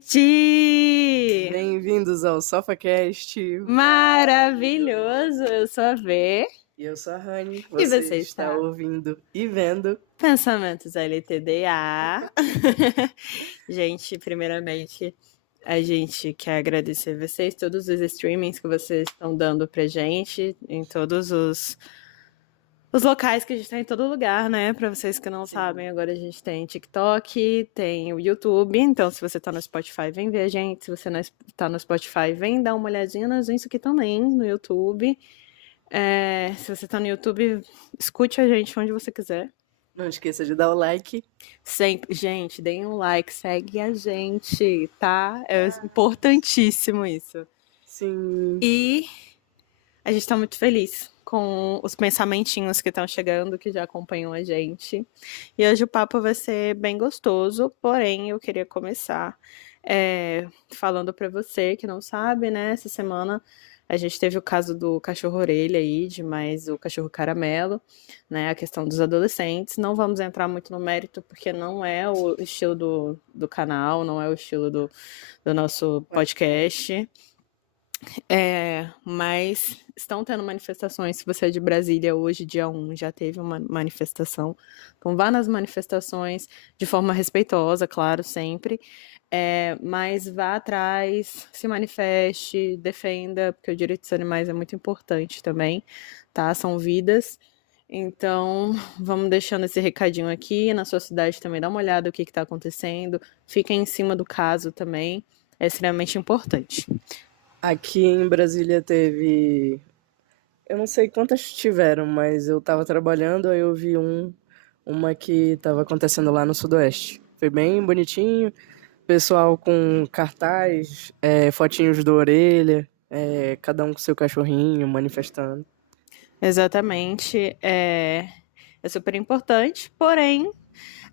Gente! Bem-vindos ao SofaCast. Maravilhoso! Eu sou a V. E eu sou a Rani. E você está está ouvindo e vendo Pensamentos LTDA. Gente, primeiramente, a gente quer agradecer vocês, todos os streamings que vocês estão dando pra gente, em todos os locais que a gente tá em todo lugar, né? Pra vocês que não sabem, agora a gente tem TikTok, tem o YouTube. Então, se você tá no Spotify, vem ver a gente. Se você não tá no Spotify, vem dar uma olhadinha nas gente aqui também, no YouTube. Se você tá no YouTube, escute a gente onde você quiser. Não esqueça de dar o like. Sempre. Gente, deem um like, segue a gente, tá? É importantíssimo isso. Sim. E a gente tá muito feliz com os pensamentinhos que estão chegando, que já acompanham a gente. E hoje o papo vai ser bem gostoso, porém eu queria começar falando para você que não sabe, né? Essa semana a gente teve o caso do cachorro orelha aí, de mais o cachorro caramelo, né? A questão dos adolescentes. Não vamos entrar muito no mérito, porque não é o estilo do canal, não é o estilo do nosso podcast. Mas estão tendo manifestações. Se você é de Brasília, hoje, dia 1, já teve uma manifestação. Então, vá nas manifestações de forma respeitosa, claro, sempre. Mas vá atrás, se manifeste, defenda, porque o direito dos animais é muito importante também, tá? São vidas. Então, vamos deixando esse recadinho aqui. Na sua cidade também, dá uma olhada no que está acontecendo. Fiquem em cima do caso também. É extremamente importante. Aqui em Brasília teve... Eu não sei quantas tiveram, mas eu tava trabalhando, aí eu vi uma que tava acontecendo lá no Sudoeste. Foi bem bonitinho. Pessoal com cartaz, fotinhos da orelha, cada um com seu cachorrinho manifestando. Exatamente, é super importante, porém,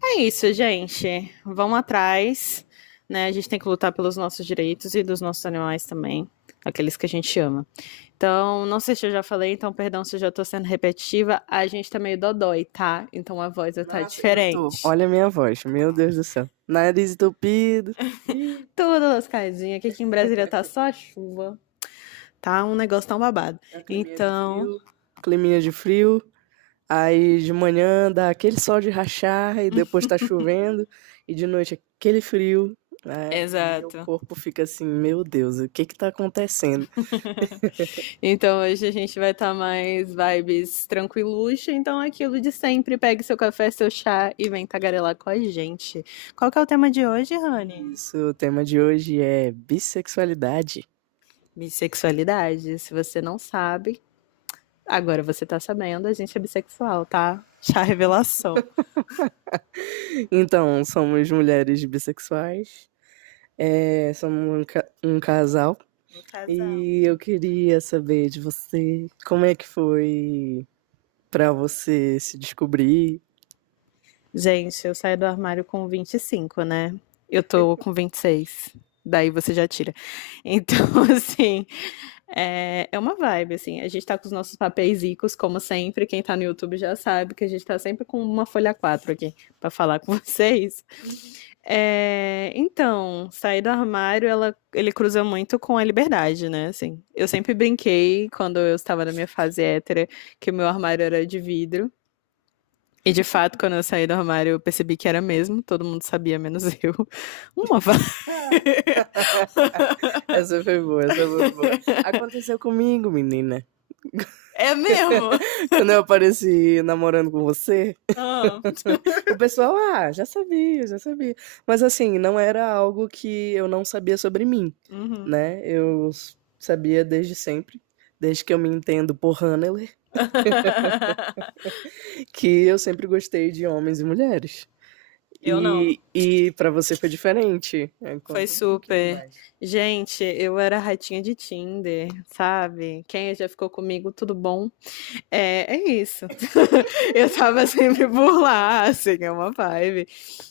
é isso, gente. Vamos atrás, né? A gente tem que lutar pelos nossos direitos e dos nossos animais também, aqueles que a gente ama. Então, não sei se eu já falei, então perdão se eu já tô sendo repetitiva, a gente tá meio dodói, tá? Então a voz vai estar diferente. Olha a minha voz, meu Deus do céu. Nariz entupido. Tudo lascadinho, aqui em Brasília tá só chuva. Tá um negócio tão babado. Então, climinha de frio, aí de manhã dá aquele sol de rachar e depois tá chovendo, e de noite aquele frio. exato. Meu corpo fica assim, meu Deus, o que tá acontecendo? Então hoje a gente vai estar mais vibes tranquiluxa, então aquilo de sempre, pegue seu café, seu chá e vem tagarelar com a gente. Qual que é o tema de hoje, Rani? Isso, o tema de hoje é bissexualidade. Bissexualidade, se você não sabe, agora você tá sabendo, a gente é bissexual, tá? Chá revelação. Então, somos mulheres bissexuais, somos um casal. E eu queria saber de você, como é que foi pra você se descobrir? Gente, eu saí do armário com 25, né? Eu tô com 26. Daí você já tira. Então, assim, é uma vibe, assim. A gente tá com os nossos papéis ricos, como sempre. Quem tá no YouTube já sabe que a gente tá sempre com uma folha 4 aqui pra falar com vocês. Então, sair do armário, ele cruza muito com a liberdade, né? Assim, eu sempre brinquei, quando eu estava na minha fase hétera, que o meu armário era de vidro. E de fato, quando eu saí do armário, eu percebi que era mesmo, todo mundo sabia, menos eu. Uma Essa foi boa, essa foi boa. Aconteceu comigo, menina. É mesmo? Quando eu apareci namorando com você, Ah. o pessoal, já sabia, já sabia. Mas assim, não era algo que eu não sabia sobre mim, né? Eu sabia desde sempre, desde que eu me entendo por Hanneler, que eu sempre gostei de homens e mulheres. Eu não. E pra você foi diferente. Foi super. Gente, eu era ratinha de Tinder, sabe? Quem já ficou comigo, tudo bom? É isso. Eu tava sempre por lá, assim, é uma vibe.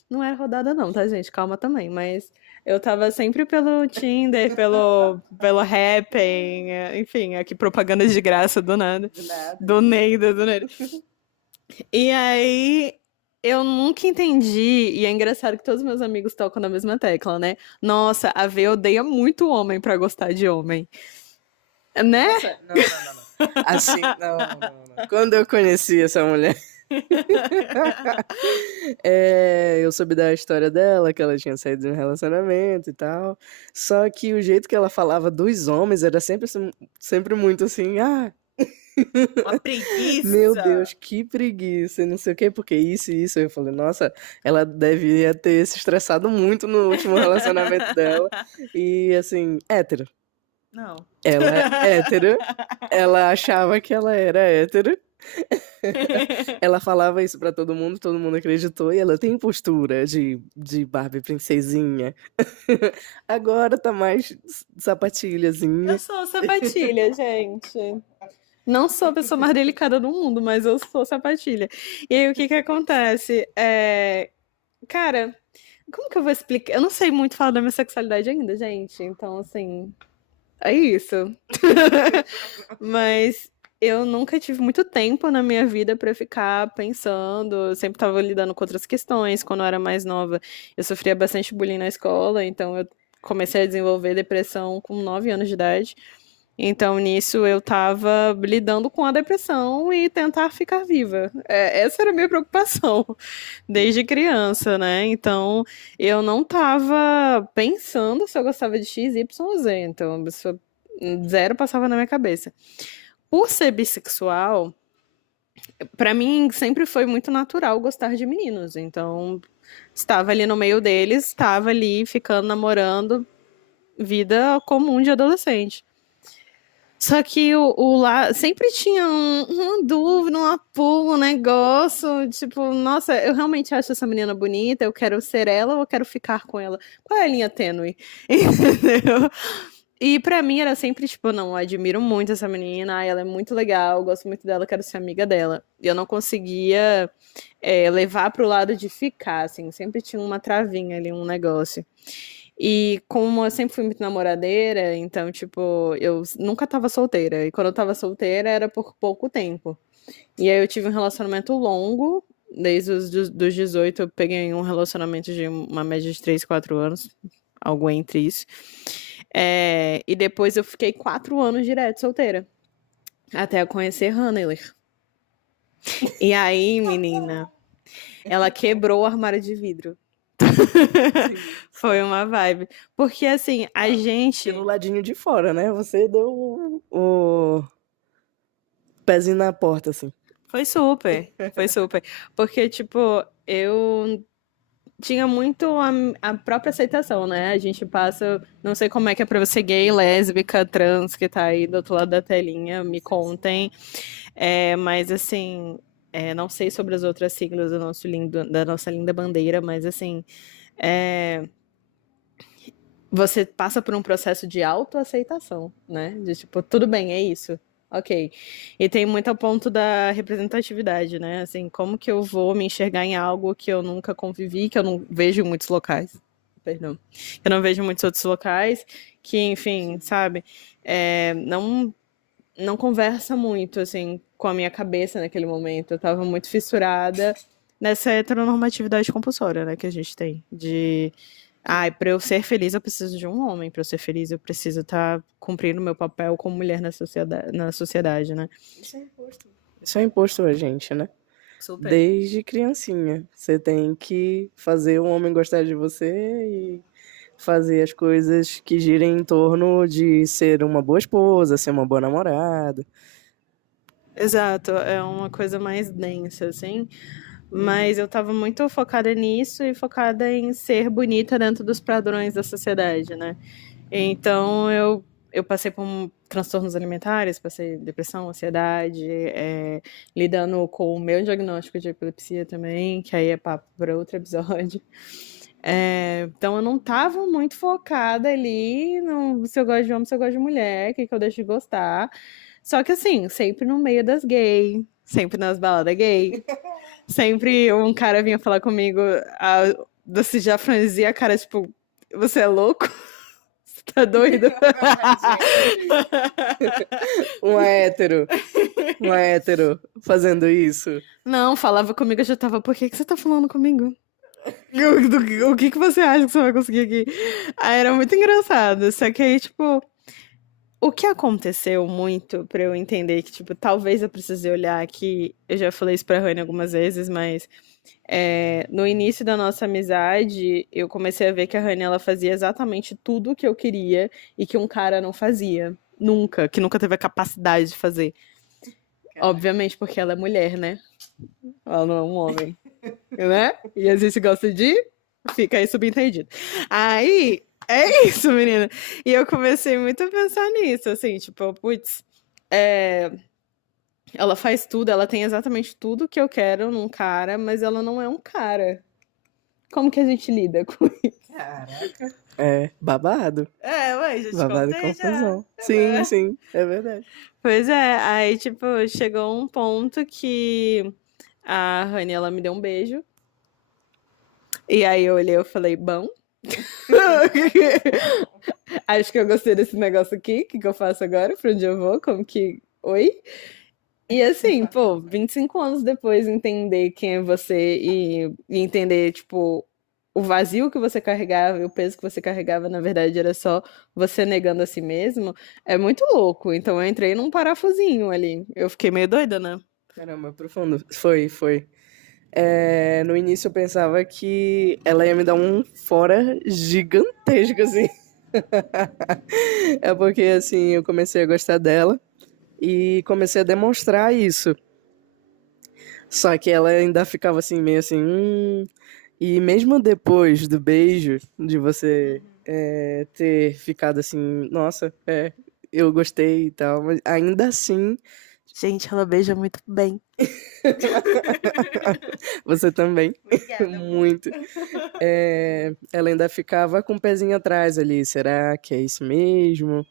Não era rodada não, tá, gente? Calma também, mas eu tava sempre pelo Tinder, pelo Happn, enfim, aqui propaganda de graça do nada. Do Neida, do Neida. E aí, eu nunca entendi, e é engraçado que todos meus amigos tocam na mesma tecla, né? Nossa, a V odeia muito homem pra gostar de homem. Né? Nossa, não, não, não, não. Assim, não, não, não. Quando eu conheci essa mulher, eu soube da história dela, que ela tinha saído de um relacionamento e tal. Só que o jeito que ela falava dos homens era sempre, sempre muito assim, Uma preguiça. meu Deus, que preguiça, e não sei o quê, porque isso e isso. Eu falei, nossa, ela devia ter se estressado muito no último relacionamento dela. E assim, hétero. Não. Ela é hétero, ela achava que ela era hétero. Ela falava isso pra todo mundo acreditou, e ela tem postura de Barbie princesinha. Agora tá mais sapatilhazinha. Eu sou sapatilha, gente. Não sou a pessoa mais delicada do mundo, mas eu sou sapatilha. E aí, o que que acontece? Cara, como que eu vou explicar? Eu não sei muito falar da minha sexualidade ainda, gente. Então, assim, é isso. Mas eu nunca tive muito tempo na minha vida pra ficar pensando. Eu sempre tava lidando com outras questões. Quando eu era mais nova, eu sofria bastante bullying na escola, então eu comecei a desenvolver depressão com 9 anos de idade. Então, nisso, eu tava lidando com a depressão e tentar ficar viva. Essa era a minha preocupação desde criança, né? Então, eu não tava pensando se eu gostava de X, Y ou Z. Então, isso zero passava na minha cabeça. Por ser bissexual, pra mim sempre foi muito natural gostar de meninos. Então, estava ali no meio deles, estava ali ficando, namorando, vida comum de adolescente. Só que lá sempre tinha uma dúvida, um apulo, um negócio, tipo, nossa, eu realmente acho essa menina bonita, eu quero ser ela ou eu quero ficar com ela? Qual é a linha tênue? Entendeu? E pra mim era sempre tipo, não, eu admiro muito essa menina, ai, ela é muito legal, eu gosto muito dela, quero ser amiga dela. E eu não conseguia levar pro lado de ficar, assim, sempre tinha uma travinha ali, um negócio. E como eu sempre fui muito namoradeira, então, tipo, eu nunca tava solteira. E quando eu tava solteira era por pouco tempo. E aí eu tive um relacionamento longo, desde dos 18 eu peguei um relacionamento de uma média de 3, 4 anos, algo entre isso. E depois eu fiquei 4 anos direto solteira, até eu conhecer Hannah. E aí, menina, ela quebrou o armário de vidro. Foi uma vibe. Porque assim, a gente. Pelo ladinho de fora, né? Você deu o pezinho na porta, assim. Foi super, foi super. Porque, tipo, eu tinha muito a própria aceitação, né? A gente passa. Não sei como é que é pra você gay, lésbica, trans, que tá aí do outro lado da telinha, me contem. Mas assim. Não sei sobre as outras siglas da nossa linda bandeira, mas assim. Você passa por um processo de autoaceitação, né? De tipo, tudo bem, é isso. Ok. E tem muito ao ponto da representatividade, né? Assim, como que eu vou me enxergar em algo que eu nunca convivi, que eu não vejo em muitos locais. Perdão. Eu não vejo em muitos outros locais, que, enfim, sabe? Não conversa muito, assim, com a minha cabeça naquele momento. Eu tava muito fissurada nessa heteronormatividade compulsória, né, que a gente tem. Pra eu ser feliz, eu preciso de um homem. Pra eu ser feliz, eu preciso estar cumprindo meu papel como mulher na sociedade, né? Isso é imposto. Isso é imposto a gente, né? Super. Desde criancinha. Você tem que fazer o homem gostar de você e fazer as coisas que girem em torno de ser uma boa esposa, ser uma boa namorada. Exato, é uma coisa mais densa, assim. Mas eu tava muito focada nisso e focada em ser bonita dentro dos padrões da sociedade, né? Então eu passei por transtornos alimentares, passei depressão, ansiedade, lidando com o meu diagnóstico de epilepsia também, que aí é papo para outro episódio. Então eu não tava muito focada ali no se eu gosto de homem, se eu gosto de mulher, o que eu deixo de gostar. Só que assim, sempre no meio das gays, sempre nas baladas gay. Sempre um cara vinha falar comigo, você já franzia a cara, tipo, você é louco? Tá doido? Um hétero fazendo isso. Não, falava comigo, eu já tava, por que que você tá falando comigo? O que que você acha que você vai conseguir aqui? Aí era muito engraçado, só que aí, tipo, o que aconteceu muito pra eu entender que, tipo, talvez eu precise olhar aqui, eu já falei isso pra Rani algumas vezes, mas no início da nossa amizade, eu comecei a ver que a Rani, ela fazia exatamente tudo o que eu queria e que um cara não fazia. Nunca, que nunca teve a capacidade de fazer. Obviamente porque ela é mulher, né? Ela não é um homem, né? E a gente gosta de... Fica aí subentendido. Aí, é isso, menina. E eu comecei muito a pensar nisso, assim, tipo, putz, ela faz tudo, ela tem exatamente tudo que eu quero num cara, mas ela não é um cara. Como que a gente lida com isso? Caraca. É, babado. Ué, já te Babado e contei já. confusão. Sim, sim, é verdade. Pois é, aí, tipo, chegou um ponto que a Rani, ela me deu um beijo. E aí eu olhei e falei, bom. Acho que eu gostei desse negócio aqui. O que que eu faço agora? Pra onde eu vou? Como que. Oi? E assim, pô, 25 anos depois, entender quem é você e entender, tipo, o vazio que você carregava e o peso que você carregava, na verdade, era só você negando a si mesmo, é muito louco. Então eu entrei num parafusinho ali. Eu fiquei meio doida, né? Caramba, profundo. Foi. No início eu pensava que ela ia me dar um fora gigantesco, assim. É porque, assim, eu comecei a gostar dela e comecei a demonstrar isso. Só que ela ainda ficava assim, meio assim. E mesmo depois do beijo, de você ter ficado assim, nossa, eu gostei e tal, mas ainda assim, Gente, ela beija muito bem. você também, Obrigada, muito. Ela ainda ficava com o pezinho atrás ali. Será que é isso mesmo?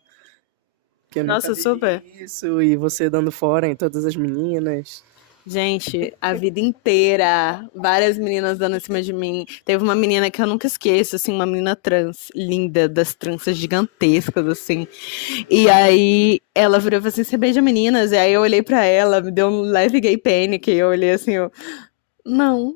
Que eu nunca Nossa, vi super. isso, e você dando fora em todas as meninas. Gente, a vida inteira, várias meninas dando em cima de mim. Teve uma menina que eu nunca esqueço, assim, uma menina trans, linda, das tranças gigantescas, assim. E aí ela virou e falou assim: Você beija meninas? E aí eu olhei pra ela, me deu um leve gay panic. E eu olhei assim, eu, não.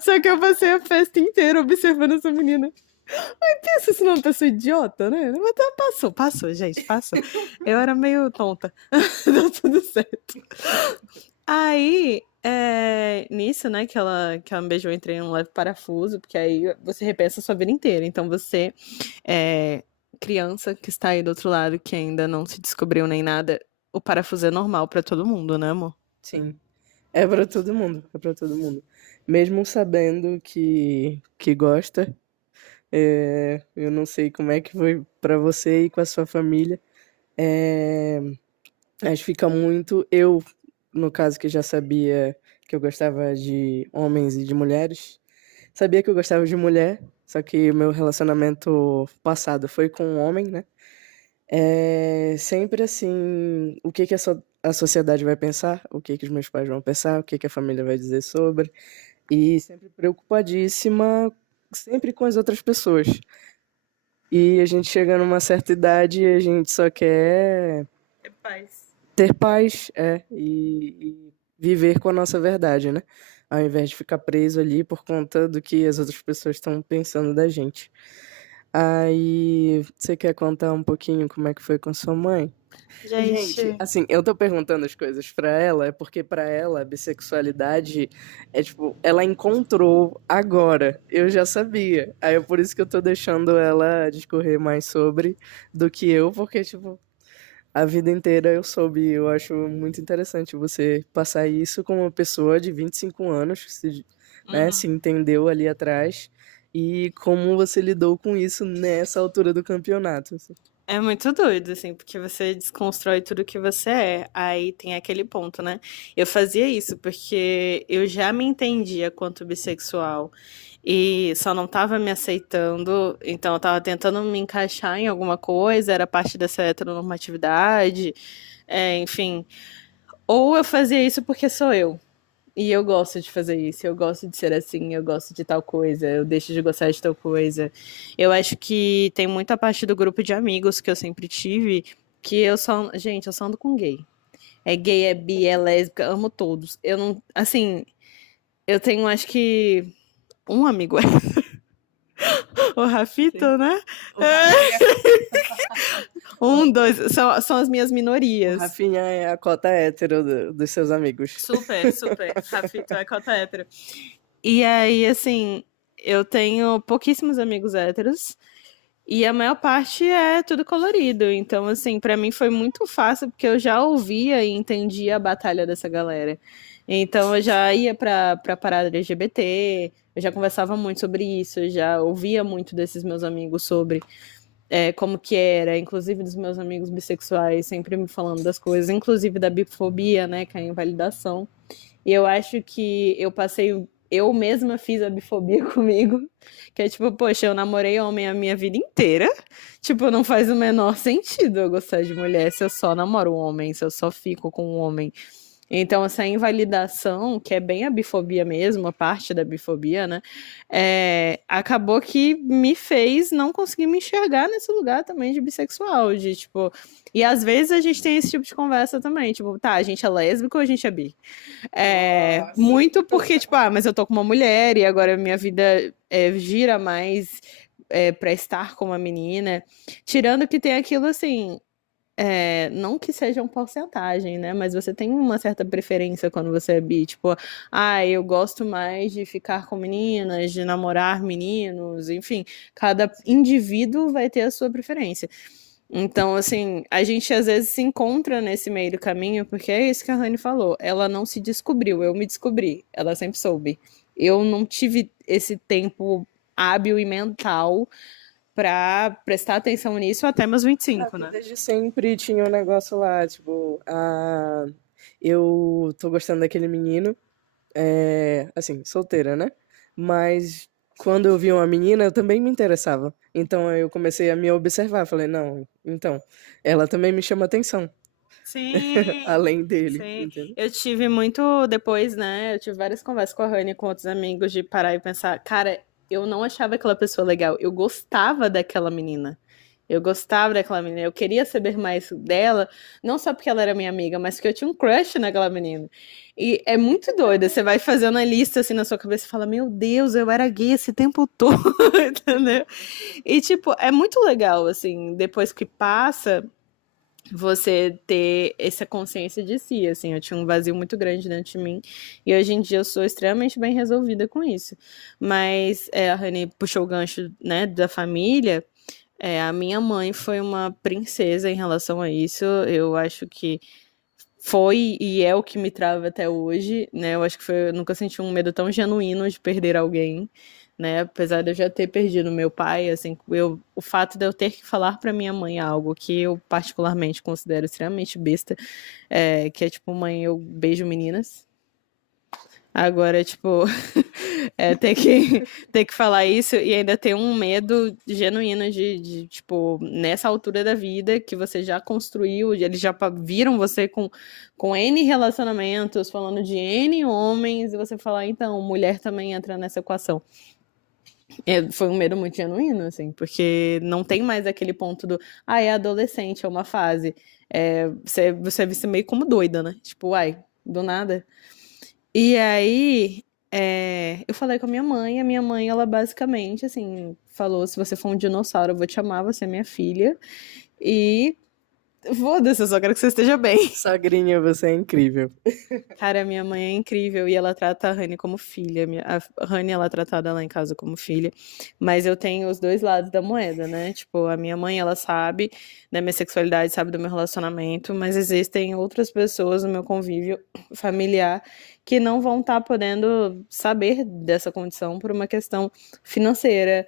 Só que eu passei a festa inteira observando essa menina. Ai, pensa se não é uma pessoa idiota, né? Mas até passou, gente, passou. Eu era meio tonta. Deu tudo certo. Aí, nisso, né, que ela me beijou, eu entrei num leve parafuso, porque aí você repensa a sua vida inteira. Então você, criança que está aí do outro lado, que ainda não se descobriu nem nada, o parafuso é normal pra todo mundo, né, amor? Sim. É pra todo mundo, é pra todo mundo. Mesmo sabendo que gosta, eu não sei como é que foi pra você e com a sua família. É, mas fica muito. Eu, no caso, que já sabia que eu gostava de homens e de mulheres, sabia que eu gostava de mulher, só que o meu relacionamento passado foi com um homem, né? É sempre assim, o que que a sociedade vai pensar, o que que os meus pais vão pensar, o que que a família vai dizer sobre, e sempre preocupadíssima, sempre com as outras pessoas. E a gente chega numa certa idade e a gente só quer É paz. ter paz, e viver com a nossa verdade, né? Ao invés de ficar preso ali por conta do que as outras pessoas estão pensando da gente. Aí, você quer contar um pouquinho como é que foi com sua mãe? Gente, Gente, assim, eu tô perguntando as coisas pra ela, é porque pra ela a bissexualidade é tipo, ela encontrou agora. Eu já sabia. Aí é por isso que eu tô deixando ela discorrer mais sobre do que eu, porque, tipo, a vida inteira eu soube. Eu acho muito interessante você passar isso com uma pessoa de 25 anos, que né, se entendeu ali atrás, e como você lidou com isso nessa altura do campeonato, assim. é muito doido, assim, porque você desconstrói tudo que você é. Aí tem aquele ponto, né? Eu fazia isso porque eu já me entendia quanto bissexual e só não tava me aceitando, então eu tava tentando me encaixar em alguma coisa, era parte dessa heteronormatividade, enfim. Ou eu fazia isso porque sou eu. E eu gosto de fazer isso, eu gosto de ser assim, eu gosto de tal coisa, eu deixo de gostar de tal coisa. Eu acho que tem muita parte do grupo de amigos que eu sempre tive que eu só. Gente, eu só ando com gay. É gay, é bi, é lésbica, amo todos. Eu não. Assim, eu tenho acho que um amigo é o Sim. Rafito, né? O Rafinha, Um, dois, são as minhas o minorias. Rafinha é a cota hétero dos seus amigos. Super, super. Rafito é cota hétero. E aí, assim, eu tenho pouquíssimos amigos héteros e a maior parte é tudo colorido. Então, assim, pra mim foi muito fácil porque eu já ouvia e entendia a batalha dessa galera. Então, eu já ia pra parada LGBT, eu já conversava muito sobre isso, eu já ouvia muito desses meus amigos sobre como que era, inclusive dos meus amigos bissexuais, sempre me falando das coisas, inclusive da bifobia, né, que é a invalidação. E eu acho que eu mesma fiz a bifobia comigo, que é tipo, poxa, eu namorei homem a minha vida inteira, tipo, não faz o menor sentido eu gostar de mulher se eu só namoro um homem, se eu só fico com um homem. Então, essa invalidação, que é bem a bifobia mesmo, a parte da bifobia, né? Acabou que me fez não conseguir me enxergar nesse lugar também de bissexual, de tipo. E às vezes a gente tem esse tipo de conversa também, tipo, tá, a gente é lésbico ou a gente é bi? Nossa. Muito porque, tipo, mas eu tô com uma mulher e agora minha vida gira mais pra estar com uma menina. Tirando que tem aquilo assim. Não que sejam porcentagem, né? Mas você tem uma certa preferência quando você é bi. Tipo, eu gosto mais de ficar com meninas, de namorar meninos, enfim. Cada indivíduo vai ter a sua preferência. Então, assim, a gente às vezes se encontra nesse meio do caminho, porque é isso que a Rani falou. Ela não se descobriu, eu me descobri. Ela sempre soube. Eu não tive esse tempo hábil e mental pra prestar atenção nisso até meus Ah, 25, tu né? desde sempre tinha um negócio lá, tipo, eu tô gostando daquele menino, assim, solteira, né? Mas quando eu vi uma menina, eu também me interessava. Então eu comecei a me observar, falei, não, então, ela também me chama atenção, Sim, além dele, sim. entendeu? Eu tive muito depois, né? Eu tive várias conversas com a Rani e com outros amigos de parar e pensar, cara, eu não achava aquela pessoa legal. Eu gostava daquela menina. Eu gostava daquela menina. Eu queria saber mais dela, não só porque ela era minha amiga, mas porque eu tinha um crush naquela menina. E é muito doido. Você vai fazendo a lista assim na sua cabeça e fala: Meu Deus, eu era gay esse tempo todo, entendeu? E, tipo, é muito legal, assim, depois que passa você ter essa consciência de si, assim, eu tinha um vazio muito grande dentro de mim, e hoje em dia eu sou extremamente bem resolvida com isso, mas a Rani puxou o gancho, né, da família, a minha mãe foi uma princesa em relação a isso, eu acho que foi e é o que me trava até hoje, né? Eu acho que eu nunca senti um medo tão genuíno de perder alguém, né? Apesar de eu já ter perdido meu pai, assim, o fato de eu ter que falar para minha mãe algo que eu particularmente considero extremamente besta, que é tipo, mãe, eu beijo meninas. Agora, tipo, ter que falar isso e ainda ter um medo genuíno tipo, nessa altura da vida que você já construiu, eles já viram você com N relacionamentos, falando de N homens, e você falar, então, mulher também entra nessa equação. Foi um medo muito genuíno, assim, porque não tem mais aquele ponto do, é adolescente, é uma fase. Você é vista meio como doida, né? Tipo, do nada. E aí, eu falei com a minha mãe, ela basicamente, assim, falou: se você for um dinossauro, eu vou te amar, você é minha filha. E foda-se, eu só quero que você esteja bem. Sogrinha, você é incrível. Cara, minha mãe é incrível e ela trata a Rani como filha. A Rani, ela é tratada lá em casa como filha. Mas eu tenho os dois lados da moeda, né? Tipo, a minha mãe, ela sabe da minha sexualidade, sabe do meu relacionamento, mas existem outras pessoas no meu convívio familiar que não vão estar podendo saber dessa condição por uma questão financeira,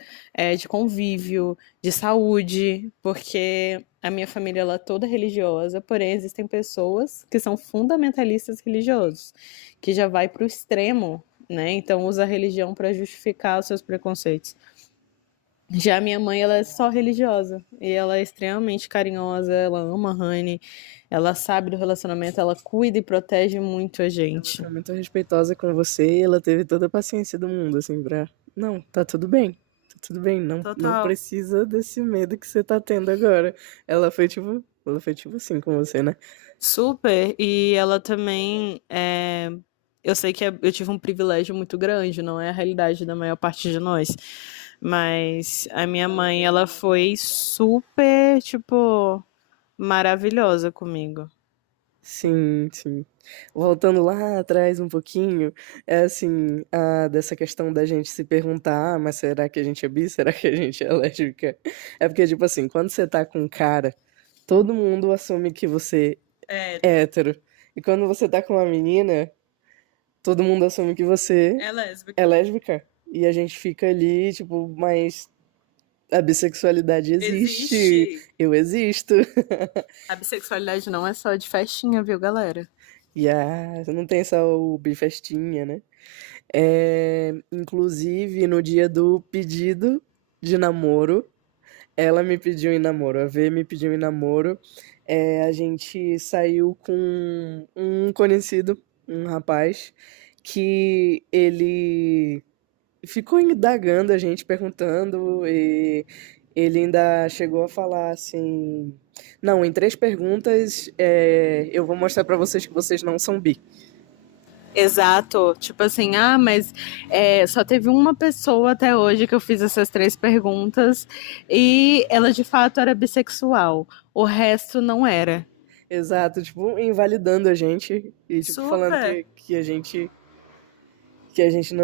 de convívio, de saúde, porque a minha família ela é toda religiosa, porém existem pessoas que são fundamentalistas religiosos, que já vai para o extremo, né? Então usa a religião para justificar os seus preconceitos. Já minha mãe, ela é só religiosa e ela é extremamente carinhosa, ela ama a Honey, ela sabe do relacionamento, ela cuida e protege muito a Ela gente. foi muito respeitosa com você e ela teve toda a paciência do mundo, assim, pra. Não, tá tudo bem. Tá tudo bem. Não, não Total. precisa desse medo que você tá tendo agora. Ela foi tipo assim com você, né? Super. E ela também eu sei que eu tive um privilégio muito grande, não é a realidade da maior parte de nós. Mas a minha mãe, ela foi super, tipo, maravilhosa comigo. Sim, sim. Voltando lá atrás um pouquinho, é assim, dessa questão da gente se perguntar, mas será que a gente é bi? Será que a gente é lésbica? É porque, tipo assim, quando você tá com um cara, todo mundo assume que você É, é hétero. E quando você tá com uma menina, todo mundo assume que você é é lésbica. lésbica. E a gente fica ali, tipo, mas a bissexualidade existe. Existe. Eu existo. A bissexualidade não é só de festinha, viu, galera? E não tem só o bifestinha, né? Inclusive, no dia do pedido de namoro, ela me pediu em namoro, a V me pediu em namoro. A gente saiu com um conhecido, um rapaz, que ele ficou indagando a gente, perguntando, e ele ainda chegou a falar assim: Não, em 3 perguntas, eu vou mostrar pra vocês que vocês não são bi. Exato. Tipo assim, mas só teve uma pessoa até hoje que eu fiz essas 3 perguntas e ela de fato era bissexual. O resto não era. Exato, tipo, invalidando a gente e, tipo, falando Super. que a gente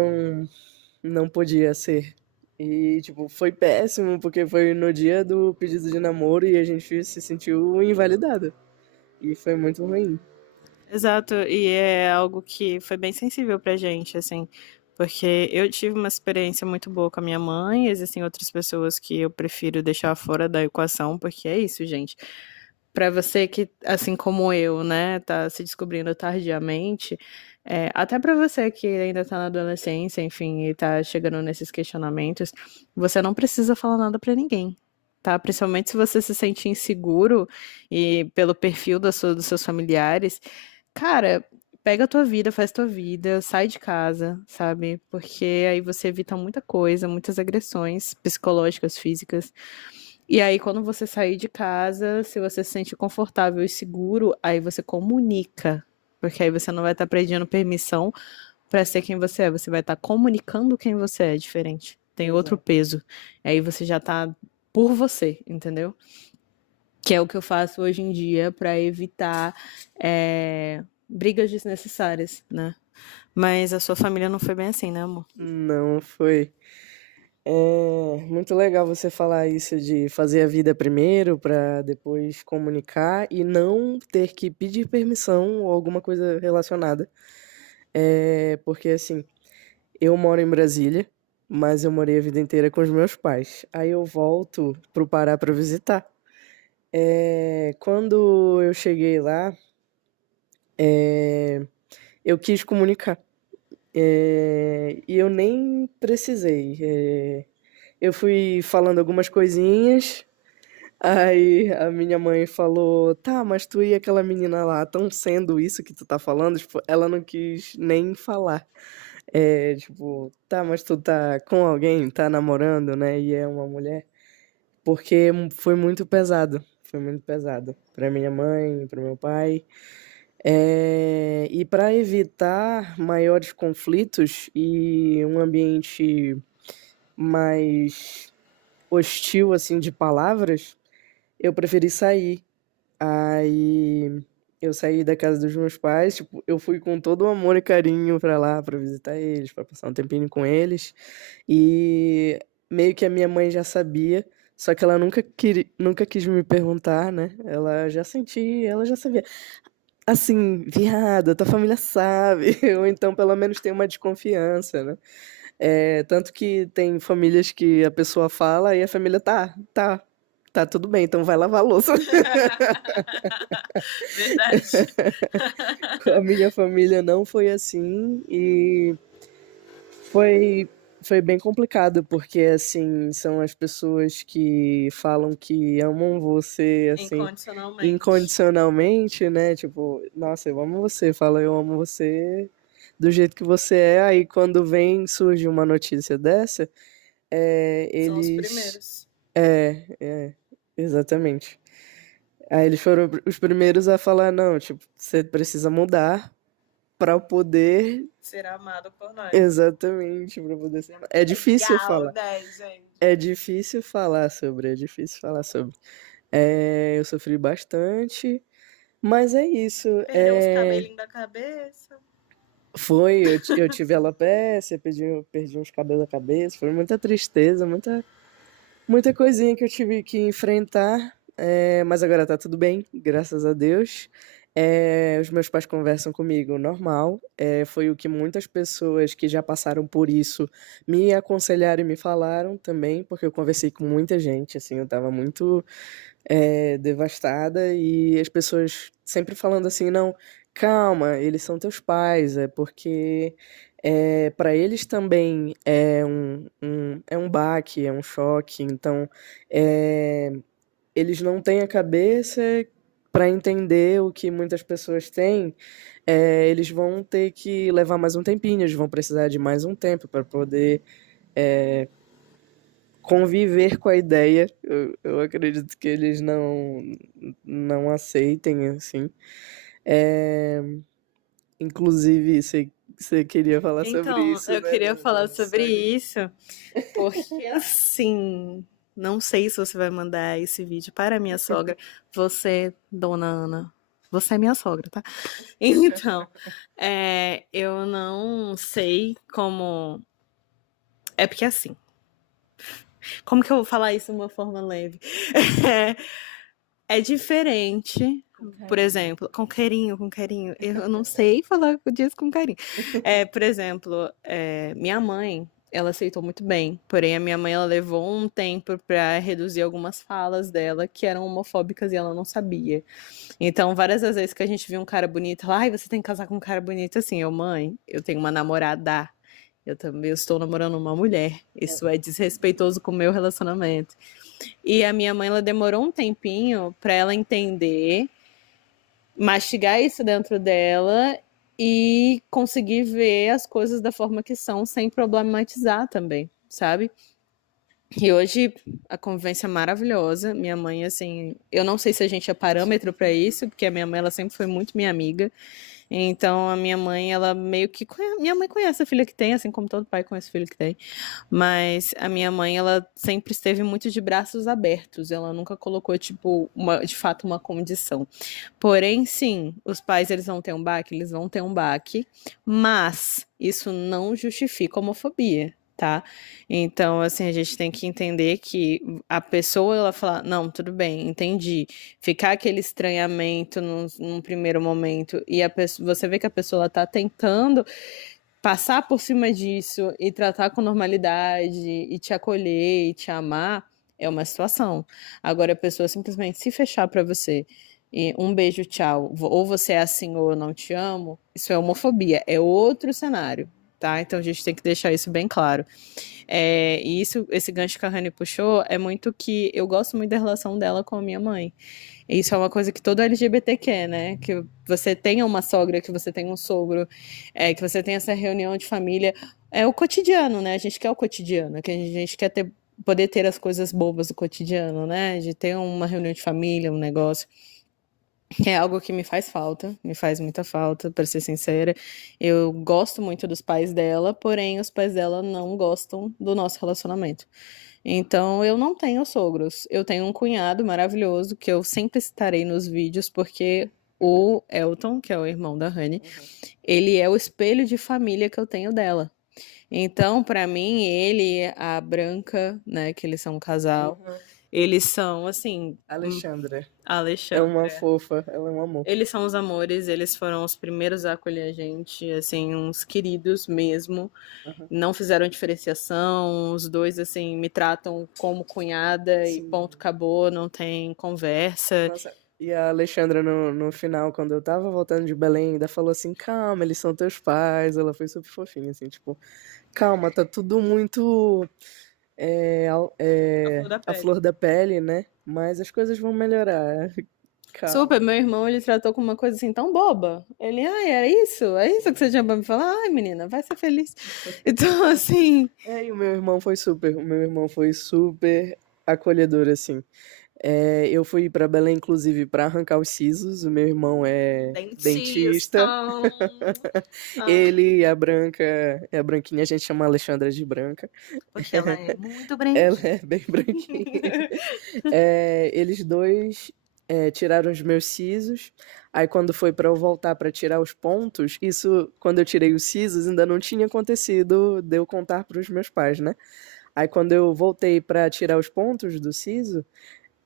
não podia ser. E, tipo, foi péssimo, porque foi no dia do pedido de namoro e a gente se sentiu invalidada. E foi muito ruim. Exato. E é algo que foi bem sensível pra gente, assim. Porque eu tive uma experiência muito boa com a minha mãe, existem outras pessoas que eu prefiro deixar fora da equação, porque é isso, gente. Para você que, assim como eu, né, tá se descobrindo tardiamente, até para você que ainda tá na adolescência, enfim, e tá chegando nesses questionamentos, você não precisa falar nada para ninguém, tá? Principalmente se você se sente inseguro e pelo perfil dos seus familiares, cara, pega a tua vida, faz tua vida, sai de casa, sabe? Porque aí você evita muita coisa, muitas agressões psicológicas, físicas. E aí, quando você sair de casa, se você se sente confortável e seguro, aí você comunica. Porque aí você não vai estar pedindo permissão para ser quem você vai estar comunicando quem você é diferente. Tem outro Exato. peso. Aí você já tá por você, entendeu? Que é o que eu faço hoje em dia para evitar brigas desnecessárias, né? Mas a sua família não foi bem assim, né, amor? Não foi. É muito legal você falar isso de fazer a vida primeiro para depois comunicar e não ter que pedir permissão ou alguma coisa relacionada. Porque assim, eu moro em Brasília, mas eu morei a vida inteira com os meus pais. Aí eu volto pro Pará para visitar. Quando eu cheguei lá, eu quis comunicar. E eu nem precisei. Eu fui falando algumas coisinhas. Aí a minha mãe falou: Tá, mas tu e aquela menina lá estão sendo isso que tu tá falando? Tipo, ela não quis nem falar. Tipo, tá, mas tu tá com alguém, tá namorando, né? E é uma mulher. Porque foi muito pesado. Foi muito pesado. Pra minha mãe, pro meu pai. E para evitar maiores conflitos e um ambiente mais hostil, assim, de palavras, eu preferi sair. Aí eu saí da casa dos meus pais, tipo, eu fui com todo o amor e carinho pra lá, pra visitar eles, pra passar um tempinho com eles. E meio que a minha mãe já sabia, só que ela nunca quis me perguntar, né? Ela já sentia, ela já sabia. Assim, viado, tua família sabe, ou então pelo menos tem uma desconfiança, né? Tanto que tem famílias que a pessoa fala e a família tá tudo bem, então vai lavar a louça. Verdade. Com a minha família não foi assim e foi. foi bem complicado, porque, assim, são as pessoas que falam que amam você, assim, Incondicionalmente. incondicionalmente, né? Tipo, nossa, eu amo você, fala eu amo você do jeito que você é. Aí quando surge uma notícia dessa, São os eles. primeiros. É, exatamente. Aí eles foram os primeiros a falar, não, tipo, você precisa mudar pra poder. Ser amado por nós. Exatamente, pra poder ser. É difícil Legal, falar. né, gente? É difícil falar sobre. Eu sofri bastante, mas é isso. Perdeu os cabelinhos da cabeça. Eu tive alopecia, perdi uns cabelos da cabeça, foi muita tristeza, muita coisinha que eu tive que enfrentar, mas agora tá tudo bem, graças a Deus. Os meus pais conversam comigo normal. Foi o que muitas pessoas que já passaram por isso me aconselharam e me falaram também, porque eu conversei com muita gente, assim, eu tava muito devastada e as pessoas sempre falando assim, não, calma, eles são teus pais, é porque para eles também é um baque, é um choque, então é, eles não têm a cabeça para entender o que muitas pessoas têm, eles vão ter que levar mais um tempinho, eles vão precisar de mais um tempo para poder conviver com a ideia. Eu acredito que eles não aceitem, assim. É, inclusive, você queria falar sobre Então, isso, eu né? queria falar Do sobre sangue. isso, porque assim, não sei se você vai mandar esse vídeo para a minha sogra. Você, dona Ana, você é minha sogra, tá? Então, eu não sei como. É porque assim, como que eu vou falar isso de uma forma leve? É diferente, por exemplo, com carinho, com carinho. Eu não sei falar disso com carinho. Por exemplo, minha mãe, ela aceitou muito bem. Porém, a minha mãe, ela levou um tempo para reduzir algumas falas dela que eram homofóbicas e ela não sabia. Então, várias das vezes que a gente viu um cara bonito, ela, ai, você tem que casar com um cara bonito. Assim, eu, mãe, eu tenho uma namorada. Eu também estou namorando uma mulher. Isso é desrespeitoso com o meu relacionamento. E a minha mãe, ela demorou um tempinho para ela entender, mastigar isso dentro dela e conseguir ver as coisas da forma que são, sem problematizar também, sabe? E hoje a convivência é maravilhosa. Minha mãe, assim, eu não sei se a gente é parâmetro para isso, porque a minha mãe, ela sempre foi muito minha amiga. Então a minha mãe, ela meio que minha mãe conhece a filha que tem, assim como todo pai conhece o filho que tem. Mas a minha mãe, ela sempre esteve muito de braços abertos. Ela nunca colocou tipo de fato uma condição. Porém, sim, os pais eles vão ter um baque, eles vão ter um baque, mas isso não justifica a homofobia. Tá? Então, assim, a gente tem que entender que a pessoa, ela fala, não, tudo bem, entendi. Ficar aquele estranhamento num primeiro momento e você vê que a pessoa está tentando passar por cima disso e tratar com normalidade e te acolher e te amar é uma situação. Agora a pessoa simplesmente se fechar para você e um beijo, tchau, ou você é assim ou eu não te amo, isso é homofobia, é outro cenário, tá? Então a gente tem que deixar isso bem claro. E esse gancho que a Rani puxou é muito que eu gosto muito da relação dela com a minha mãe. Isso é uma coisa que todo LGBT quer, né? Que você tenha uma sogra, que você tenha um sogro, que você tenha essa reunião de família. É o cotidiano, né? A gente quer o cotidiano, que a gente quer poder ter as coisas bobas do cotidiano, né? De ter uma reunião de família, um negócio. É algo que me faz falta, me faz muita falta, para ser sincera. Eu gosto muito dos pais dela, porém os pais dela não gostam do nosso relacionamento. Então eu não tenho sogros. Eu tenho um cunhado maravilhoso que eu sempre estarei nos vídeos, porque o Elton, que é o irmão da Honey, ele é o espelho de família que eu tenho dela. Então, para mim, ele, a Branca, né, que eles são um casal, eles são assim, Alexandra é uma Alexandre. fofa, ela é um amor. Eles são os amores, eles foram os primeiros a acolher a gente, assim, uns queridos mesmo. Não fizeram diferenciação, os dois, assim, me tratam como cunhada e ponto, acabou, não tem conversa. Nossa, e a Alexandra no final, quando eu tava voltando de Belém, ainda falou assim, calma, eles são teus pais. Ela foi super fofinha, assim, tipo, calma, tá tudo muito A flor da a pele. flor da pele, né? Mas as coisas vão melhorar. Calma. Super, meu irmão, ele tratou com uma coisa assim tão boba. Ele, ai, era isso? É isso que você tinha pra me falar? Ai, menina, vai ser feliz. Então, assim, E o meu irmão foi super acolhedor, assim. Eu fui pra Belém, inclusive, pra arrancar os sisos. O meu irmão é dentista. dentista. Ah, Ele e a Branca, é a Branquinha, a gente chama a Alexandra de Branca. porque ela é muito Ela branquinha. é bem branquinha. Eles dois tiraram os meus sisos. Aí quando foi pra eu voltar pra tirar os pontos, isso quando eu tirei os sisos ainda não tinha acontecido de eu contar pros meus pais, né? Aí quando eu voltei pra tirar os pontos do siso,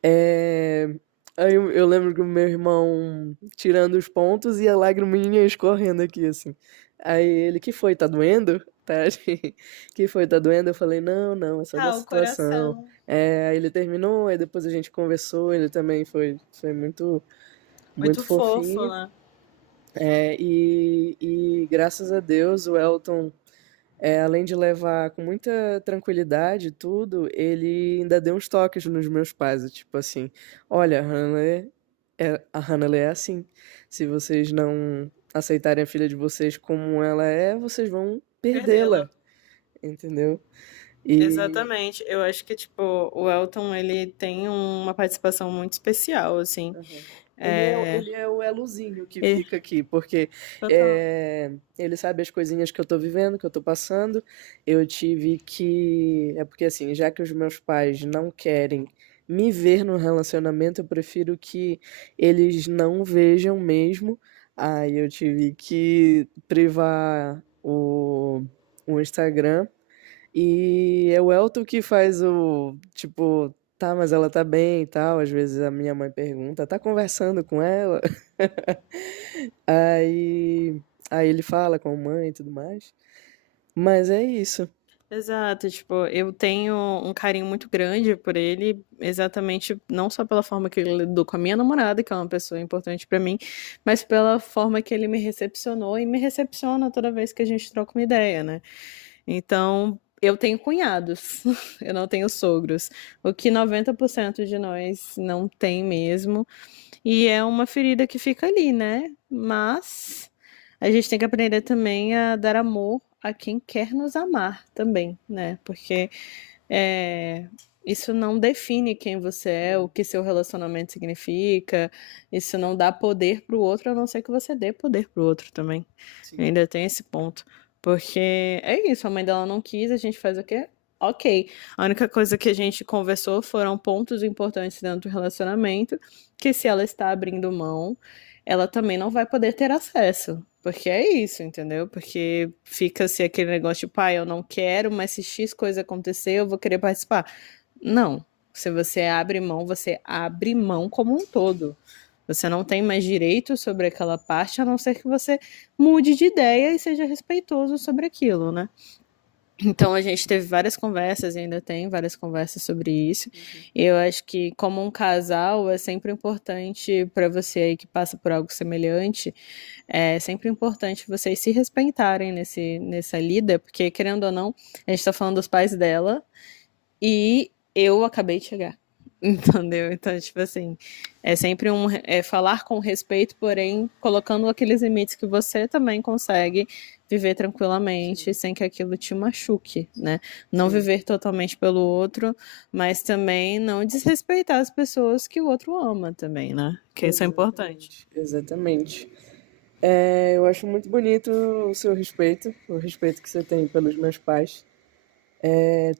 é, aí eu lembro que o meu irmão tirando os pontos e a lagriminha escorrendo aqui assim. Aí ele, que foi, tá doendo? Tá? Que foi, tá doendo? Eu falei, não, não, é só da Ah, o situação. coração. Aí ele terminou, aí depois a gente conversou, ele também foi muito, muito Muito fofo, fofinho. né? E graças a Deus o Elton, além de levar com muita tranquilidade tudo, ele ainda deu uns toques nos meus pais, tipo assim, olha, a Hannah é assim. Se vocês não aceitarem a filha de vocês como ela é, vocês vão Perdê-la. perdê-la, entendeu? E Exatamente. Eu acho que, tipo, o Elton, ele tem uma participação muito especial, assim. Aham. É... Ele é o elozinho que e- fica aqui, porque Total. ele sabe as coisinhas que eu tô vivendo, que eu tô passando. Eu tive que. É porque assim, já que os meus pais não querem me ver no relacionamento, eu prefiro que eles não vejam mesmo. Aí eu tive que privar o Instagram. E é o Elton que faz o, tipo, tá, mas ela tá bem e tal. Às vezes a minha mãe pergunta, tá conversando com ela? Aí, aí ele fala com a mãe e tudo mais. Mas é isso. Exato, tipo, eu tenho um carinho muito grande por ele, exatamente não só pela forma que ele lidou com a minha namorada, que é uma pessoa importante pra mim, mas pela forma que ele me recepcionou e me recepciona toda vez que a gente troca uma ideia, né? Então, eu tenho cunhados, eu não tenho sogros, o que 90% de nós não tem mesmo, e é uma ferida que fica ali, né? Mas a gente tem que aprender também a dar amor a quem quer nos amar também, né? Porque é, isso não define quem você é, o que seu relacionamento significa, isso não dá poder pro outro, a não ser que você dê poder pro outro também. Sim. Ainda tem esse ponto. Porque é isso, a mãe dela não quis, a gente faz o quê? Ok. A única coisa que a gente conversou foram pontos importantes dentro do relacionamento, que se ela está abrindo mão, ela também não vai poder ter acesso. Porque é isso, entendeu? Porque fica-se aquele negócio tipo, eu não quero, mas se X coisa acontecer, eu vou querer participar. Não. Se você abre mão como um todo. Você não tem mais direito sobre aquela parte, a não ser que você mude de ideia e seja respeitoso sobre aquilo, né? Então a gente teve várias conversas e ainda tem várias conversas sobre isso. Uhum. E eu acho que como um casal é sempre importante para você aí que passa por algo semelhante, é sempre importante vocês se respeitarem nessa lida, porque querendo ou não, a gente tá falando dos pais dela e eu acabei de chegar. Entendeu? Então, tipo assim, é sempre falar com respeito, porém colocando aqueles limites que você também consegue viver tranquilamente, Sim, sem que aquilo te machuque, né? Não sim. viver totalmente pelo outro, mas também não desrespeitar as pessoas que o outro ama também, né? Que isso é importante. Exatamente, exatamente. Eu acho muito bonito o seu respeito, o respeito que você tem pelos meus pais.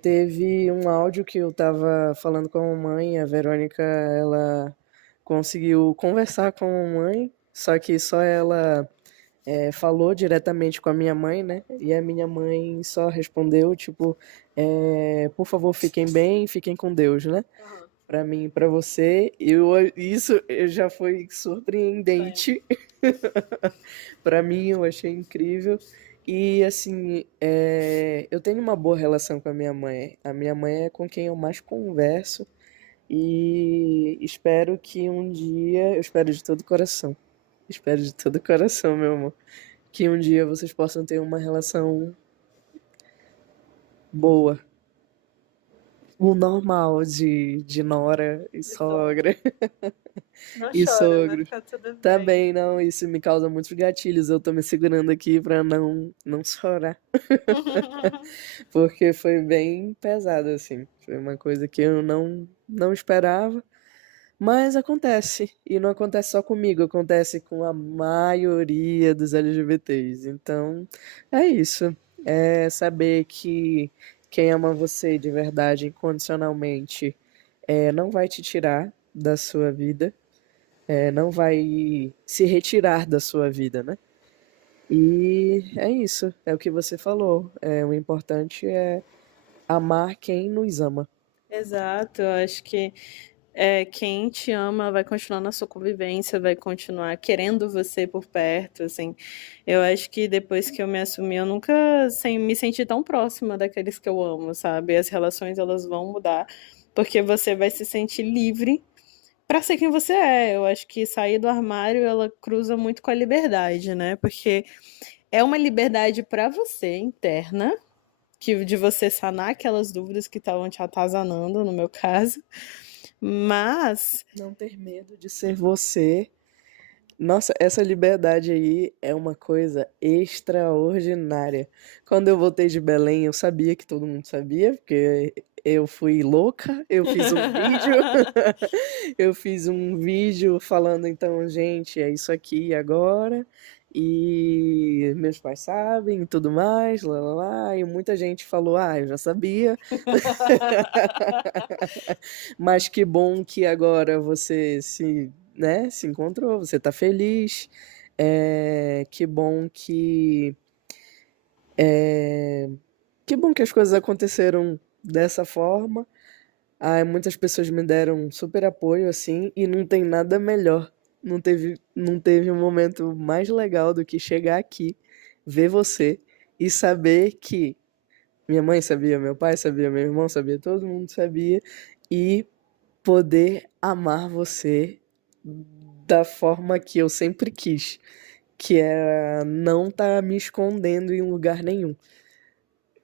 Teve um áudio que eu tava falando com a mamãe, a Verônica, ela conseguiu conversar com a mamãe, só que só ela falou diretamente com a minha mãe, né? E a minha mãe só respondeu, tipo, por favor, fiquem bem, fiquem com Deus, né? Aham. Pra mim e pra você. Isso já foi Sim. surpreendente. Pra mim, eu achei incrível. E assim, eu tenho uma boa relação com a minha mãe. A minha mãe é com quem eu mais converso. E espero que um dia, eu espero de todo coração. Espero de todo coração, meu amor, que um dia vocês possam ter uma relação boa. O normal de nora e sogra Não e chora, vai sogros. ficar tudo bem. Também não, isso me causa muitos gatilhos. Eu tô me segurando aqui pra não chorar. Porque foi bem pesado, assim. Foi uma coisa que eu não esperava. Mas acontece. E não acontece só comigo, acontece com a maioria dos LGBTs. Então, é isso. É saber que quem ama você de verdade, incondicionalmente, não vai te tirar da sua vida, não vai se retirar da sua vida, né? E é isso, é o que você falou. O importante é amar quem nos ama. Exato, eu acho que quem te ama vai continuar na sua convivência, vai continuar querendo você por perto, assim. Eu acho que depois que eu me assumi, eu nunca me senti tão próxima daqueles que eu amo, sabe? As relações, elas vão mudar, porque você vai se sentir livre pra ser quem você é. Eu acho que sair do armário, ela cruza muito com a liberdade, né? Porque é uma liberdade pra você interna, que de você sanar aquelas dúvidas que estavam te atazanando, no meu caso. Mas Não ter medo de ser você. Nossa, essa liberdade aí é uma coisa extraordinária. Quando eu voltei de Belém, eu sabia que todo mundo sabia, porque eu fui louca, eu fiz um vídeo, eu fiz um vídeo falando, então, gente, é isso aqui agora, e meus pais sabem e tudo mais, lá, lá, lá, e muita gente falou, ah, eu já sabia, mas que bom que agora você se encontrou, você tá feliz. Que bom que bom que as coisas aconteceram dessa forma. Muitas pessoas me deram super apoio assim e não tem nada melhor. Não teve um momento mais legal do que chegar aqui, ver você e saber que minha mãe sabia, meu pai sabia, meu irmão sabia, todo mundo sabia e poder amar você da forma que eu sempre quis, que era não estar me escondendo em lugar nenhum.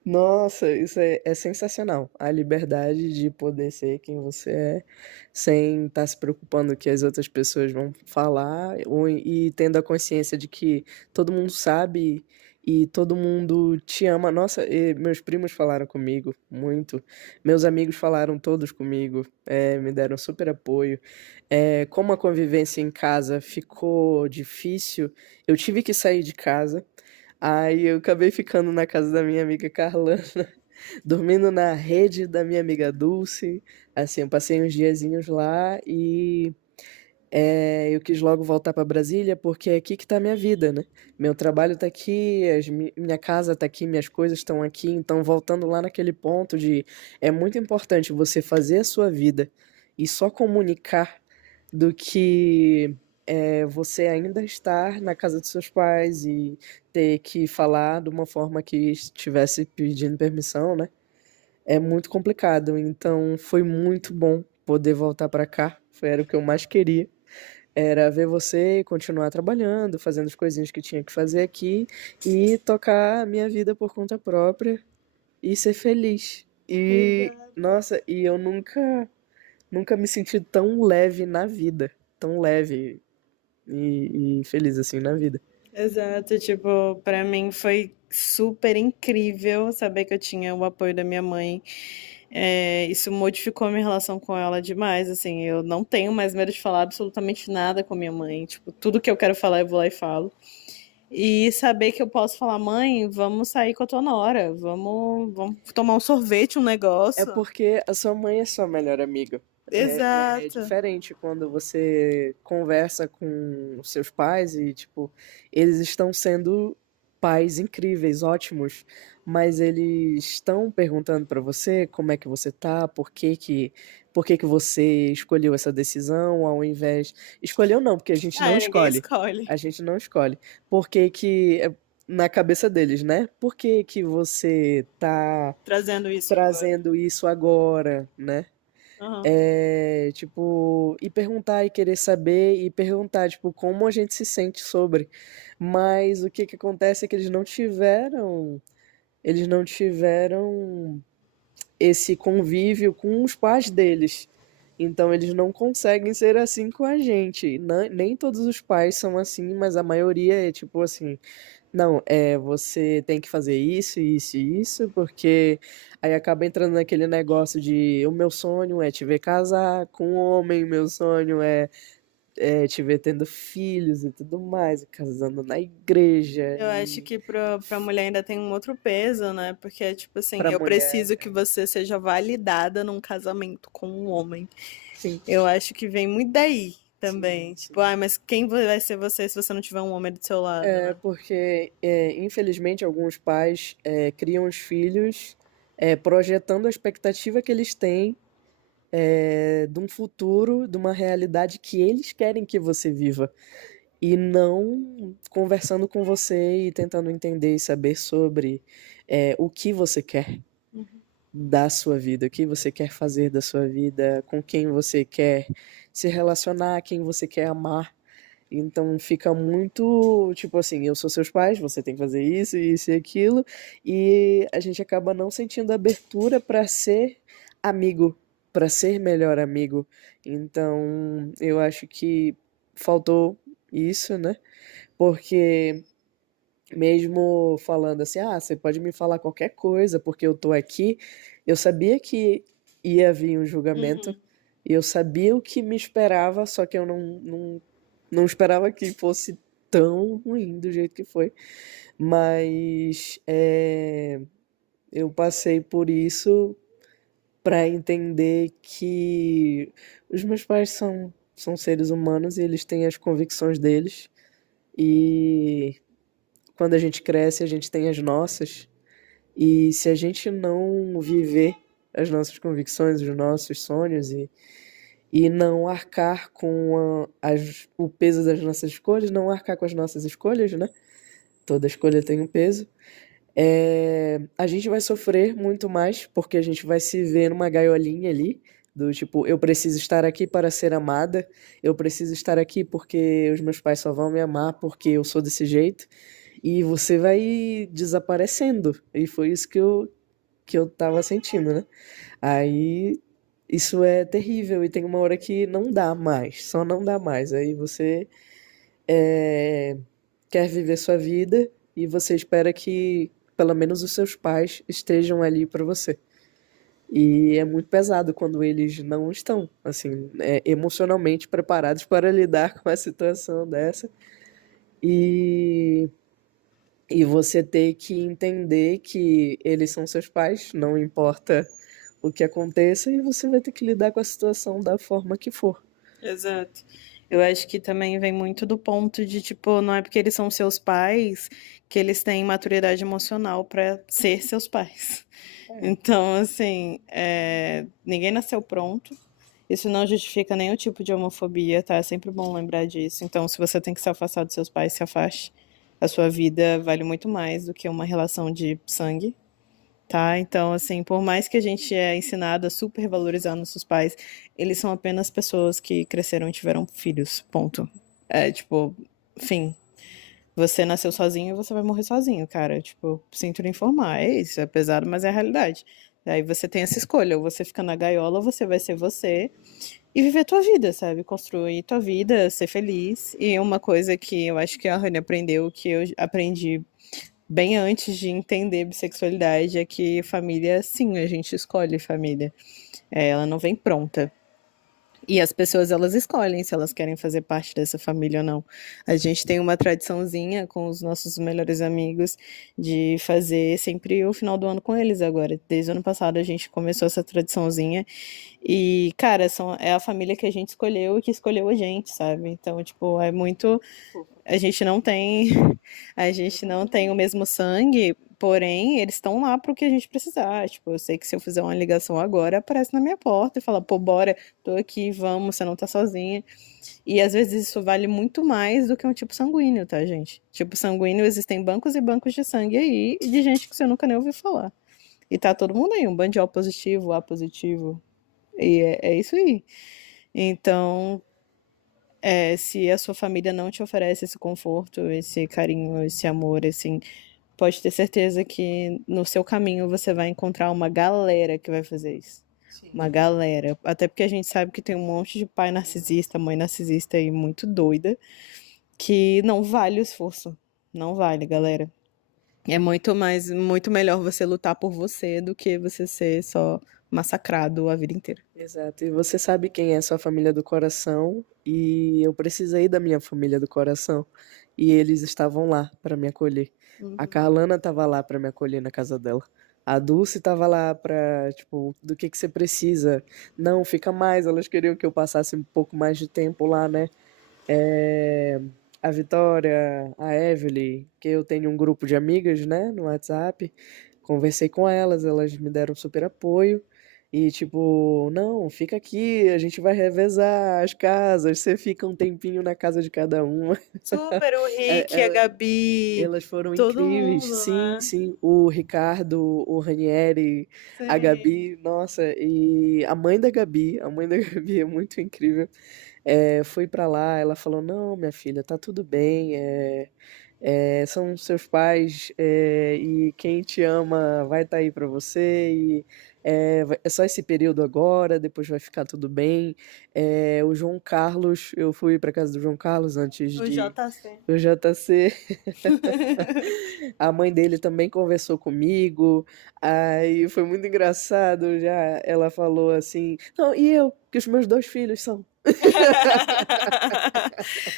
Nossa, isso é sensacional. A liberdade de poder ser quem você é, sem estar se preocupando o que as outras pessoas vão falar, e tendo a consciência de que todo mundo sabe e todo mundo te ama. Nossa, e meus primos falaram comigo muito, meus amigos falaram todos comigo, me deram super apoio. Como a convivência em casa ficou difícil, eu tive que sair de casa. Aí eu acabei ficando na casa da minha amiga Carlana, dormindo na rede da minha amiga Dulce. Assim, eu passei uns diazinhos lá e eu quis logo voltar para Brasília porque é aqui que tá a minha vida, né? Meu trabalho tá aqui, minha casa tá aqui, minhas coisas estão aqui. Então, voltando lá naquele ponto de é muito importante você fazer a sua vida e só comunicar do que você ainda estar na casa dos seus pais e ter que falar de uma forma que estivesse pedindo permissão, né? É muito complicado. Então foi muito bom poder voltar para cá. Era o que eu mais queria. Era ver você e continuar trabalhando, fazendo as coisinhas que tinha que fazer aqui e tocar a minha vida por conta própria e ser feliz. E, exato. nossa, e eu nunca me senti tão leve na vida. Tão leve e feliz assim na vida. Exato, tipo, pra mim foi super incrível saber que eu tinha o apoio da minha mãe. Isso modificou a minha relação com ela demais, assim, eu não tenho mais medo de falar absolutamente nada com minha mãe, tipo, tudo que eu quero falar eu vou lá e falo. E saber que eu posso falar, mãe, vamos sair com a tua nora, vamos tomar um sorvete, um É negócio. porque a sua mãe é sua melhor amiga. É Exato. diferente quando você conversa com os seus pais e, tipo, eles estão sendo pais incríveis, ótimos, mas eles estão perguntando pra você como é que você tá, por que que você escolheu essa decisão ao invés. Escolheu não, porque a gente não Ninguém escolhe. escolhe. A gente não escolhe. Por que que, na cabeça deles, né? Por que que você tá Trazendo isso agora. trazendo isso agora, né? Aham. Tipo, e perguntar e querer saber e perguntar, tipo, como a gente se sente sobre. Mas o que que acontece é que eles não tiveram eles não tiveram esse convívio com os pais deles. Então eles não conseguem ser assim com a gente. Nem todos os pais são assim, mas a maioria é tipo assim, não, você tem que fazer isso, isso e isso, porque aí acaba entrando naquele negócio de o meu sonho é te ver casar com um homem, meu sonho é te ver tendo filhos e tudo mais, casando na igreja Eu acho e que pra mulher ainda tem um outro peso, né? Porque é tipo assim, pra eu mulher, preciso que você seja validada num casamento com um homem. sim, Eu acho que vem muito daí sim, também. Tipo, sim. ai, mas quem vai ser você se você não tiver um homem do seu lado, É né? porque, infelizmente, alguns pais criam os filhos projetando a expectativa que eles têm de um futuro, de uma realidade que eles querem que você viva. E não conversando com você e tentando entender e saber sobre o que você quer da sua vida, o que você quer fazer da sua vida, com quem você quer se relacionar, quem você quer amar. Então fica muito tipo assim, eu sou seus pais, você tem que fazer isso, isso e aquilo, e a gente acaba não sentindo abertura para ser amigo, para ser melhor amigo. Então eu acho que faltou isso, né? Porque mesmo falando assim, você pode me falar qualquer coisa porque eu tô aqui, eu sabia que ia vir um julgamento, Uhum. e eu sabia o que me esperava, só que eu não esperava que fosse tão ruim do jeito que foi. Mas eu passei por isso para entender que os meus pais são seres humanos e eles têm as convicções deles. E quando a gente cresce, a gente tem as nossas. E se a gente não viver as nossas convicções, os nossos sonhos e não arcar com o peso das nossas escolhas, não arcar com as nossas escolhas, né? Toda escolha tem um peso. A gente vai sofrer muito mais porque a gente vai se ver numa gaiolinha ali, do tipo, eu preciso estar aqui para ser amada, eu preciso estar aqui porque os meus pais só vão me amar porque eu sou desse jeito, e você vai desaparecendo. E foi isso que eu tava sentindo, né? Aí isso é terrível e tem uma hora que não dá mais, só não dá mais. Aí você é, quer viver sua vida e você espera que pelo menos os seus pais estejam ali para você. E é muito pesado quando eles não estão, assim, emocionalmente preparados para lidar com a situação dessa. E, e você ter que entender que eles são seus pais, não importa o que aconteça, e você vai ter que lidar com a situação da forma que for. Exato. Eu acho que também vem muito do ponto de, tipo, não é porque eles são seus pais que eles têm maturidade emocional pra ser seus pais. Então, assim, ninguém nasceu pronto. Isso não justifica nenhum tipo de homofobia, tá? É sempre bom lembrar disso. Então, se você tem que se afastar dos seus pais, se afaste. A sua vida vale muito mais do que uma relação de sangue, tá? Então, assim, por mais que a gente é ensinado a supervalorizar nossos pais, eles são apenas pessoas que cresceram e tiveram filhos, ponto. É, tipo, fim. Você nasceu sozinho e você vai morrer sozinho, cara. Tipo, sinto lhe informar. É isso, é pesado, mas é a realidade. Daí você tem essa escolha, ou você fica na gaiola, ou você vai ser você e viver tua vida, sabe? Construir tua vida, ser feliz. E uma coisa que eu acho que a Rani aprendeu, que eu aprendi bem antes de entender bissexualidade, é que família, sim, a gente escolhe família. Ela não vem pronta. E as pessoas, elas escolhem se elas querem fazer parte dessa família ou não. A gente tem uma tradiçãozinha com os nossos melhores amigos de fazer sempre o final do ano com eles agora. Desde o ano passado a gente começou essa tradiçãozinha. E, cara, é a família que a gente escolheu e que escolheu a gente, sabe? Então, tipo, é muito. A gente não tem. A gente não tem o mesmo sangue, porém, eles estão lá pro que a gente precisar. Tipo, eu sei que se eu fizer uma ligação agora, aparece na minha porta e fala, pô, bora, tô aqui, vamos, você não tá sozinha. E às vezes isso vale muito mais do que um tipo sanguíneo, tá, gente? Tipo sanguíneo, existem bancos e bancos de sangue aí e de gente que você nunca nem ouviu falar. E tá todo mundo aí, um bando de O positivo, A positivo. E é isso aí. Então, se a sua família não te oferece esse conforto, esse carinho, esse amor, assim, pode ter certeza que no seu caminho você vai encontrar uma galera que vai fazer isso. Uma Sim. galera. Até porque a gente sabe que tem um monte de pai narcisista, mãe narcisista aí muito doida, que não vale o esforço. Não vale, galera. É muito melhor você lutar por você do que você ser só massacrado a vida inteira. Exato. E você sabe quem é sua família do coração, e eu precisei da minha família do coração, e eles estavam lá para me acolher. A Uhum. Carlana estava lá para me acolher na casa dela. A Dulce estava lá para, tipo, do que você precisa? Não, fica mais. Elas queriam que eu passasse um pouco mais de tempo lá, né? É, a Vitória, a Evelyn, que eu tenho um grupo de amigas, né, no WhatsApp. Conversei com elas, elas me deram super apoio. E tipo, não, fica aqui, a gente vai revezar as casas, você fica um tempinho na casa de cada uma. Super, o É, Rick, a Gabi, elas foram todo incríveis, mundo, sim, né? sim. O Ricardo, o Ranieri, a Sim. Gabi, nossa, e a mãe da Gabi é muito incrível. Fui pra lá, ela falou, não, minha filha, tá tudo bem, são seus pais, e quem te ama vai estar aí pra você, e é só esse período agora, depois vai ficar tudo bem. O João Carlos, eu fui pra casa do João Carlos antes O de JC. o JC. A mãe dele também conversou comigo. Aí foi muito engraçado. Já ela falou assim: Não, e eu? Que os meus dois filhos são.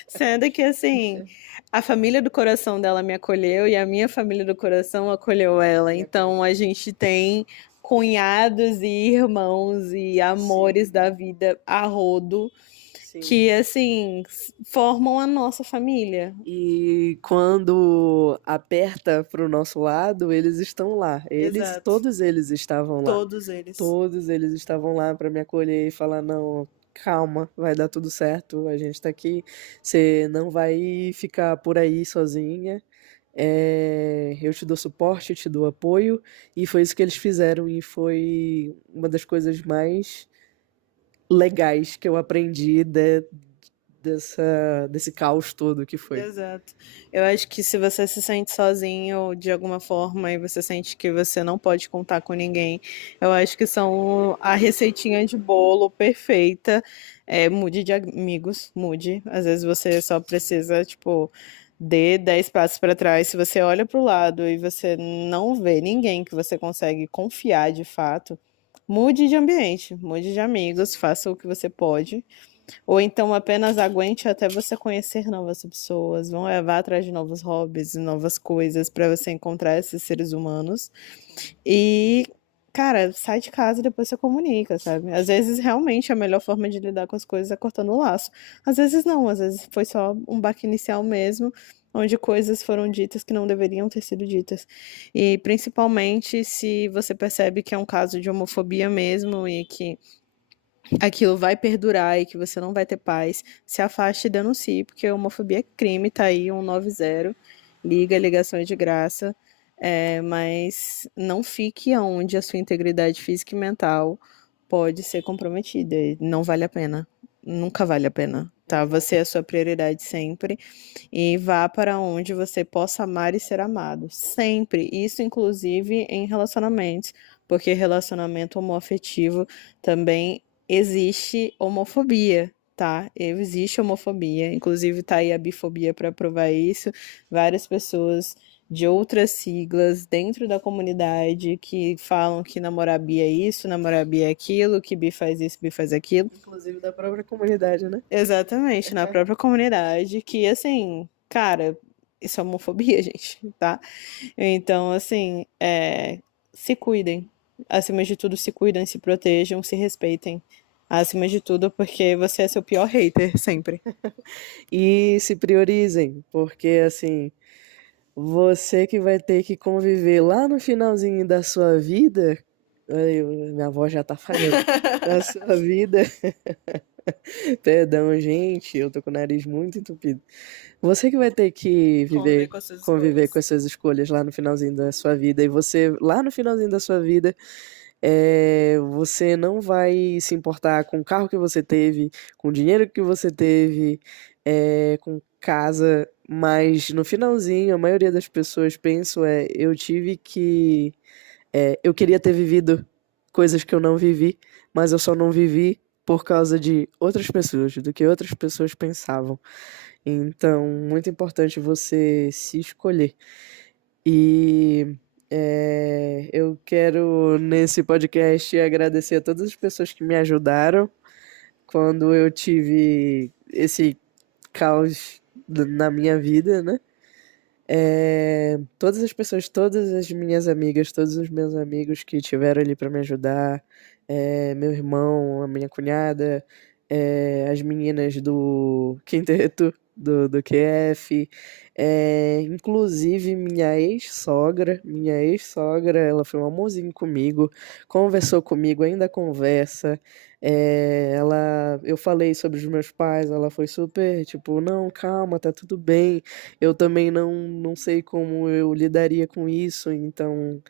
Sendo que, assim, a família do coração dela me acolheu e a minha família do coração acolheu ela. Me acolheu. Então, a gente tem cunhados e irmãos e amores Sim, da vida a rodo sim. que, assim, formam a nossa família. E quando aperta pro nosso lado, eles estão lá. Exato. Todos eles estavam lá. Todos eles. Todos eles estavam lá para me acolher e falar: não, calma, vai dar tudo certo, a gente tá aqui, você não vai ficar por aí sozinha. Eu te dou suporte, eu te dou apoio, e foi isso que eles fizeram, e foi uma das coisas mais legais que eu aprendi desse caos todo que foi. Exato. Eu acho que se você se sente sozinho de alguma forma e você sente que você não pode contar com ninguém, eu acho que são a receitinha de bolo perfeita. É, mude de amigos, mude. Às vezes você só precisa, tipo, dê 10 passos para trás. Se você olha para o lado e você não vê ninguém que você consegue confiar de fato, mude de ambiente, mude de amigos, faça o que você pode. Ou então apenas aguente até você conhecer novas pessoas, vão levar atrás de novos hobbies e novas coisas para você encontrar esses seres humanos. E, cara, sai de casa e depois você comunica, sabe? Às vezes realmente a melhor forma de lidar com as coisas é cortando o laço. Às vezes não, às vezes foi só um baque inicial mesmo, onde coisas foram ditas que não deveriam ter sido ditas. E principalmente se você percebe que é um caso de homofobia mesmo e que aquilo vai perdurar e que você não vai ter paz, se afaste e denuncie, porque homofobia é crime, tá aí 190, liga, ligação é de graça, mas não fique onde a sua integridade física e mental pode ser comprometida, e não vale a pena, nunca vale a pena, tá? Você é a sua prioridade sempre, e vá para onde você possa amar e ser amado, sempre, isso inclusive em relacionamentos, porque relacionamento homoafetivo também existe homofobia, tá? Existe homofobia, inclusive tá aí a bifobia para provar isso. Várias pessoas de outras siglas dentro da comunidade que falam que namorar bi é isso, namorar bi é aquilo, que bi faz isso, bi faz aquilo. Inclusive da própria comunidade, né? Exatamente, na própria comunidade, que assim, cara, isso é homofobia, gente, tá? Então, assim, se cuidem. Acima de tudo, se cuidem, se protejam, se respeitem. Acima de tudo, porque você é seu pior hater, sempre. E se priorizem, porque assim, você que vai ter que conviver lá no finalzinho da sua vida, minha avó já tá falhando, na sua vida, perdão, gente, eu tô com o nariz muito entupido. Você que vai ter que Conviver com as suas conviver com escolhas. as suas escolhas lá no finalzinho da sua vida, e você, lá no finalzinho da sua vida, você não vai se importar com o carro que você teve, com o dinheiro que você teve, com casa, mas no finalzinho, a maioria das pessoas penso eu tive que eu queria ter vivido coisas que eu não vivi, mas eu só não vivi por causa de outras pessoas, do que outras pessoas pensavam. Então, muito importante você se escolher. E eu quero, nesse podcast, agradecer a todas as pessoas que me ajudaram quando eu tive esse caos na minha vida, né? Todas as pessoas, todas as minhas amigas, todos os meus amigos que tiveram ali para me ajudar, meu irmão, a minha cunhada, as meninas do quinteto do QF, inclusive minha ex-sogra, ela foi um amorzinho comigo, conversou comigo, ainda conversa. Eu falei sobre os meus pais, ela foi super tipo, não, calma, tá tudo bem. Eu também não sei como eu lidaria com isso, então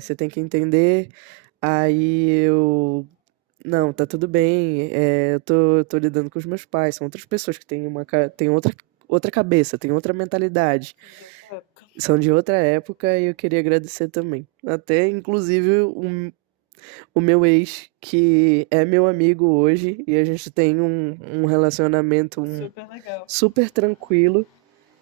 você tem que entender. Aí eu. Não, tá tudo bem. Eu tô lidando com os meus pais, são outras pessoas que têm outra cabeça, têm outra mentalidade. São de outra época e eu queria agradecer também. Até, inclusive, o meu ex, que é meu amigo hoje, e a gente tem um relacionamento Super legal. super tranquilo.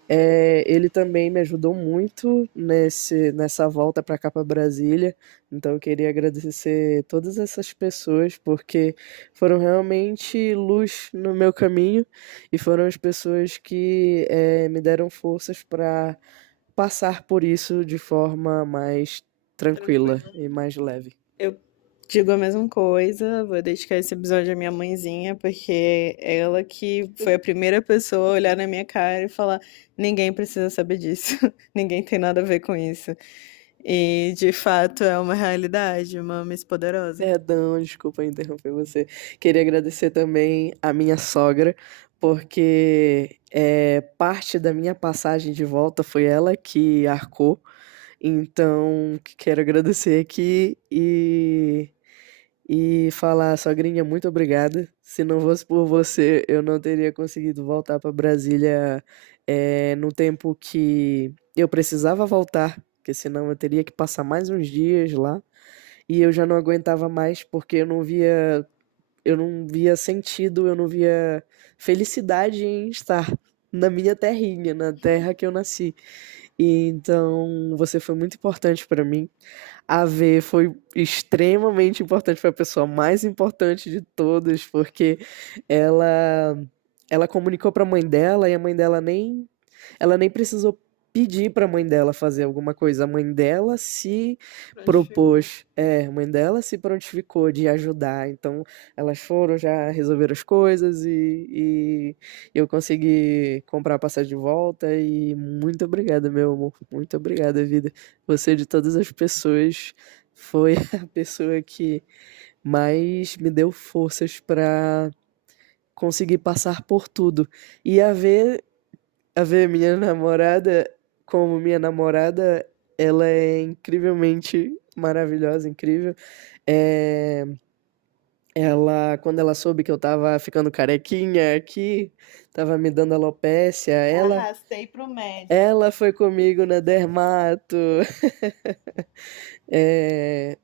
Ele também me ajudou muito nessa volta para cá para Brasília. Então eu queria agradecer todas essas pessoas porque foram realmente luz no meu caminho e foram as pessoas que me deram forças para passar por isso de forma mais tranquila e mais leve. Eu digo a mesma coisa, vou dedicar esse episódio à minha mãezinha, porque é ela que foi a primeira pessoa a olhar na minha cara e falar: ninguém precisa saber disso, ninguém tem nada a ver com isso. E de fato é uma realidade, uma Miss Poderosa. Perdão, desculpa interromper você. Queria agradecer também a minha sogra, porque parte da minha passagem de volta foi ela que arcou. Então, quero agradecer aqui e falar, sogrinha, muito obrigada. Se não fosse por você, eu não teria conseguido voltar para Brasília no tempo que eu precisava voltar, porque senão eu teria que passar mais uns dias lá. E eu já não aguentava mais porque eu não via sentido, eu não via felicidade em estar na minha terrinha, na terra que eu nasci. E então você foi muito importante para mim. A V foi extremamente importante, foi a pessoa mais importante de todas, porque ela ela comunicou para a mãe dela e a mãe dela ela nem precisou pedir para a mãe dela fazer alguma coisa. A mãe dela se propôs, a mãe dela se prontificou de ajudar. Então, elas foram, já resolveram as coisas e eu consegui comprar a passagem de volta. E muito obrigada, meu amor. Muito obrigada, vida. Você, de todas as pessoas, foi a pessoa que mais me deu forças para conseguir passar por tudo. E a ver minha namorada, como minha namorada, ela é incrivelmente maravilhosa, incrível. É, quando ela soube que eu tava ficando carequinha aqui, tava me dando alopécia, Arrastei pro médico. ela foi comigo na dermato.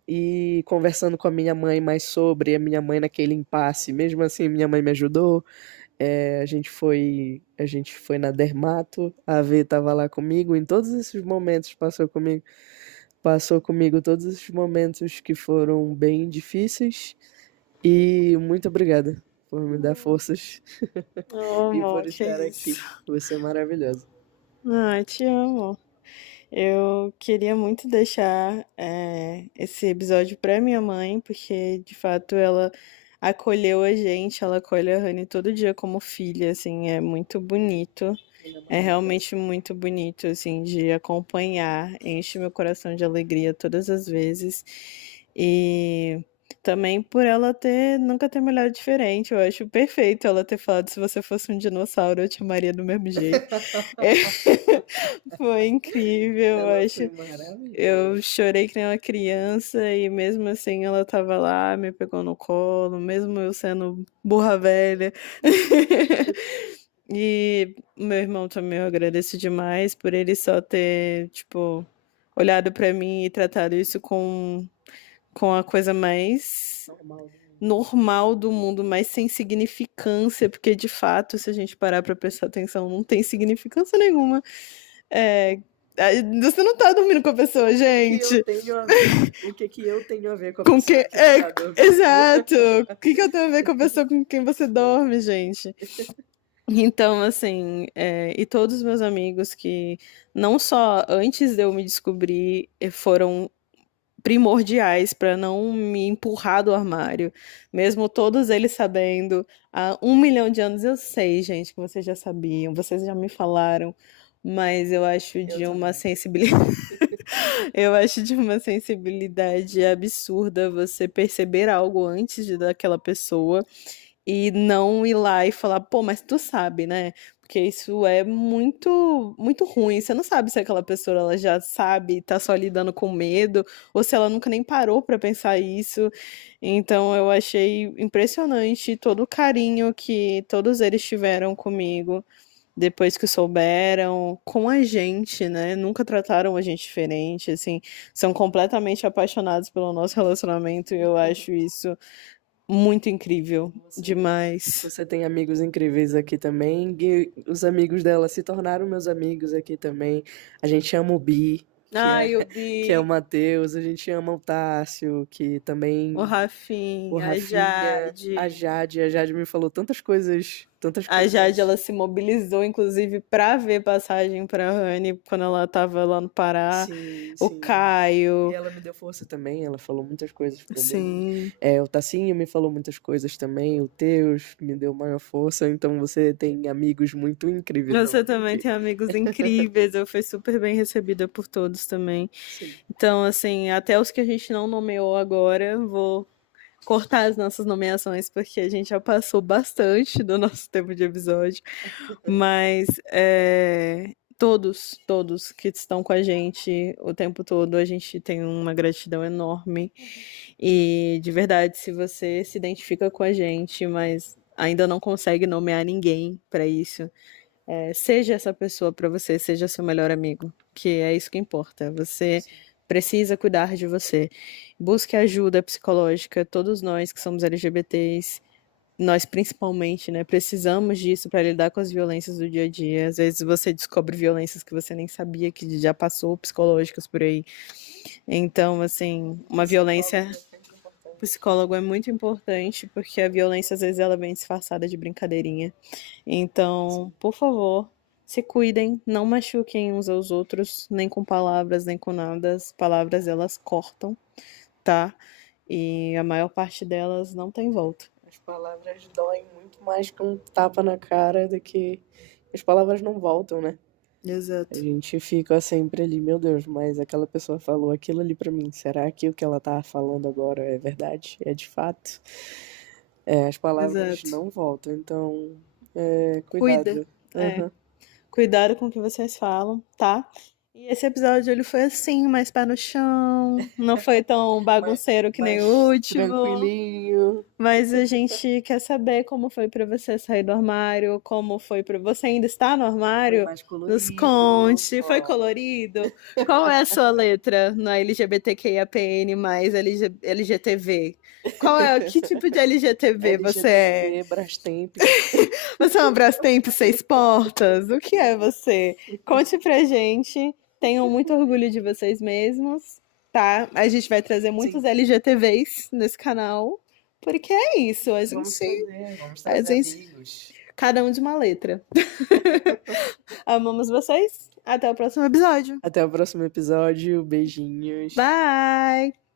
E conversando com a minha mãe mais sobre a minha mãe naquele impasse. Mesmo assim, minha mãe me ajudou. A gente foi na dermato, a V tava lá comigo em todos esses momentos, passou comigo todos esses momentos que foram bem difíceis e muito obrigada por me dar forças Oh, e por amor, que estar aqui. isso. Você é maravilhosa. Ai, te amo. Eu queria muito deixar esse episódio para minha mãe, porque de fato ela acolheu a gente, ela acolhe a Rani todo dia como filha, assim, é muito bonito. É realmente muito bonito, assim, de acompanhar, enche meu coração de alegria todas as vezes. E também por ela nunca ter me olhado diferente, eu acho perfeito ela ter falado: se você fosse um dinossauro, eu te amaria do mesmo jeito. É, foi incrível, eu Ela acho. foi maravilhosa. Eu chorei que nem uma criança e mesmo assim ela tava lá, me pegou no colo, mesmo eu sendo burra velha. E o meu irmão também eu agradeço demais por ele só ter, tipo, olhado pra mim e tratado isso com a coisa mais normal do mundo, mais sem significância, porque de fato, se a gente parar pra prestar atenção, não tem significância nenhuma. É, você não tá dormindo com a pessoa, gente. O que eu tenho a ver com a Com pessoa que... que tá dormindo? Exato! O que eu tenho a ver com a pessoa com quem você dorme, gente? Então, assim, e todos os meus amigos que, não só antes de eu me descobrir, foram primordiais para não me empurrar do armário, mesmo todos eles sabendo, há 1 milhão de anos eu sei, gente, que vocês já sabiam, vocês já me falaram, mas eu acho de uma sensibilidade, eu acho de uma sensibilidade absurda você perceber algo antes daquela pessoa e não ir lá e falar, pô, mas tu sabe, né? Porque isso é muito, muito ruim. Você não sabe se aquela pessoa ela já sabe, tá só lidando com medo, ou se ela nunca nem parou pra pensar isso. Então eu achei impressionante todo o carinho que todos eles tiveram comigo depois que souberam, com a gente, né? Nunca trataram a gente diferente, assim, são completamente apaixonados pelo nosso relacionamento e eu acho isso muito incrível, demais. Você tem amigos incríveis aqui também. E os amigos dela se tornaram meus amigos aqui também. A gente ama o Bi, Ai, o que é o Bi, Matheus. A gente ama o Tássio, que também. o O Rafinha, a Rafinha, a Jade. Jade. A Jade me falou tantas coisas. Tantas A Jade, coisas. ela se mobilizou, inclusive, pra ver passagem pra Rani quando ela tava lá no Pará. Sim, O sim. E Caio, ela me deu força também, ela falou muitas coisas pra mim. sim. O Tassinho me falou muitas coisas também, o Teus me deu maior força, então você tem amigos muito incríveis Você também também aqui. tem amigos incríveis, eu fui super bem recebida por todos também. Sim. Então, assim, até os que a gente não nomeou agora, vou cortar as nossas nomeações, porque a gente já passou bastante do nosso tempo de episódio. Mas todos que estão com a gente o tempo todo, a gente tem uma gratidão enorme. E de verdade, se você se identifica com a gente, mas ainda não consegue nomear ninguém para isso, seja essa pessoa para você, seja seu melhor amigo, que é isso que importa. Você precisa cuidar de você. Busque ajuda psicológica. Todos nós que somos LGBTs, nós principalmente, né, precisamos disso para lidar com as violências do dia a dia. Às vezes você descobre violências que você nem sabia que já passou, psicológicas por aí. Então, assim, uma violência. O psicólogo é muito importante porque a violência às vezes ela vem disfarçada de brincadeirinha. Então, por favor, se cuidem, não machuquem uns aos outros, nem com palavras, nem com nada. As palavras elas cortam, tá? E a maior parte delas não tem volta. As palavras doem muito mais que um tapa na cara do que. As palavras não voltam, né? Exato. A gente fica sempre ali, meu Deus, mas aquela pessoa falou aquilo ali pra mim. Será que o que ela tá falando agora é verdade? É de fato? As palavras Exato. não voltam, então. Cuida. Cuidado. Cuidado com o que vocês falam, tá? E esse episódio ele foi assim, mais pé no chão. Não foi tão bagunceiro que nem o último. Tranquilinho. Mas a gente quer saber como foi pra você sair do armário, como foi pra você ainda estar no armário. Mais colorido. Nos conte, foi colorido? Qual é a sua letra no LGBTQIAPN mais LGTV? Que tipo de LGTV você é? LGTB, Brastemp. Você é uma Brastemp 6 portas? O que é você? Conte pra gente. Tenham muito orgulho de vocês mesmos, tá? A gente vai trazer muitos LGTVs nesse canal. Porque é isso, Vamos trazer amigos. cada um de uma letra. Amamos vocês. Até o próximo episódio. Até o próximo episódio. Beijinhos. Bye!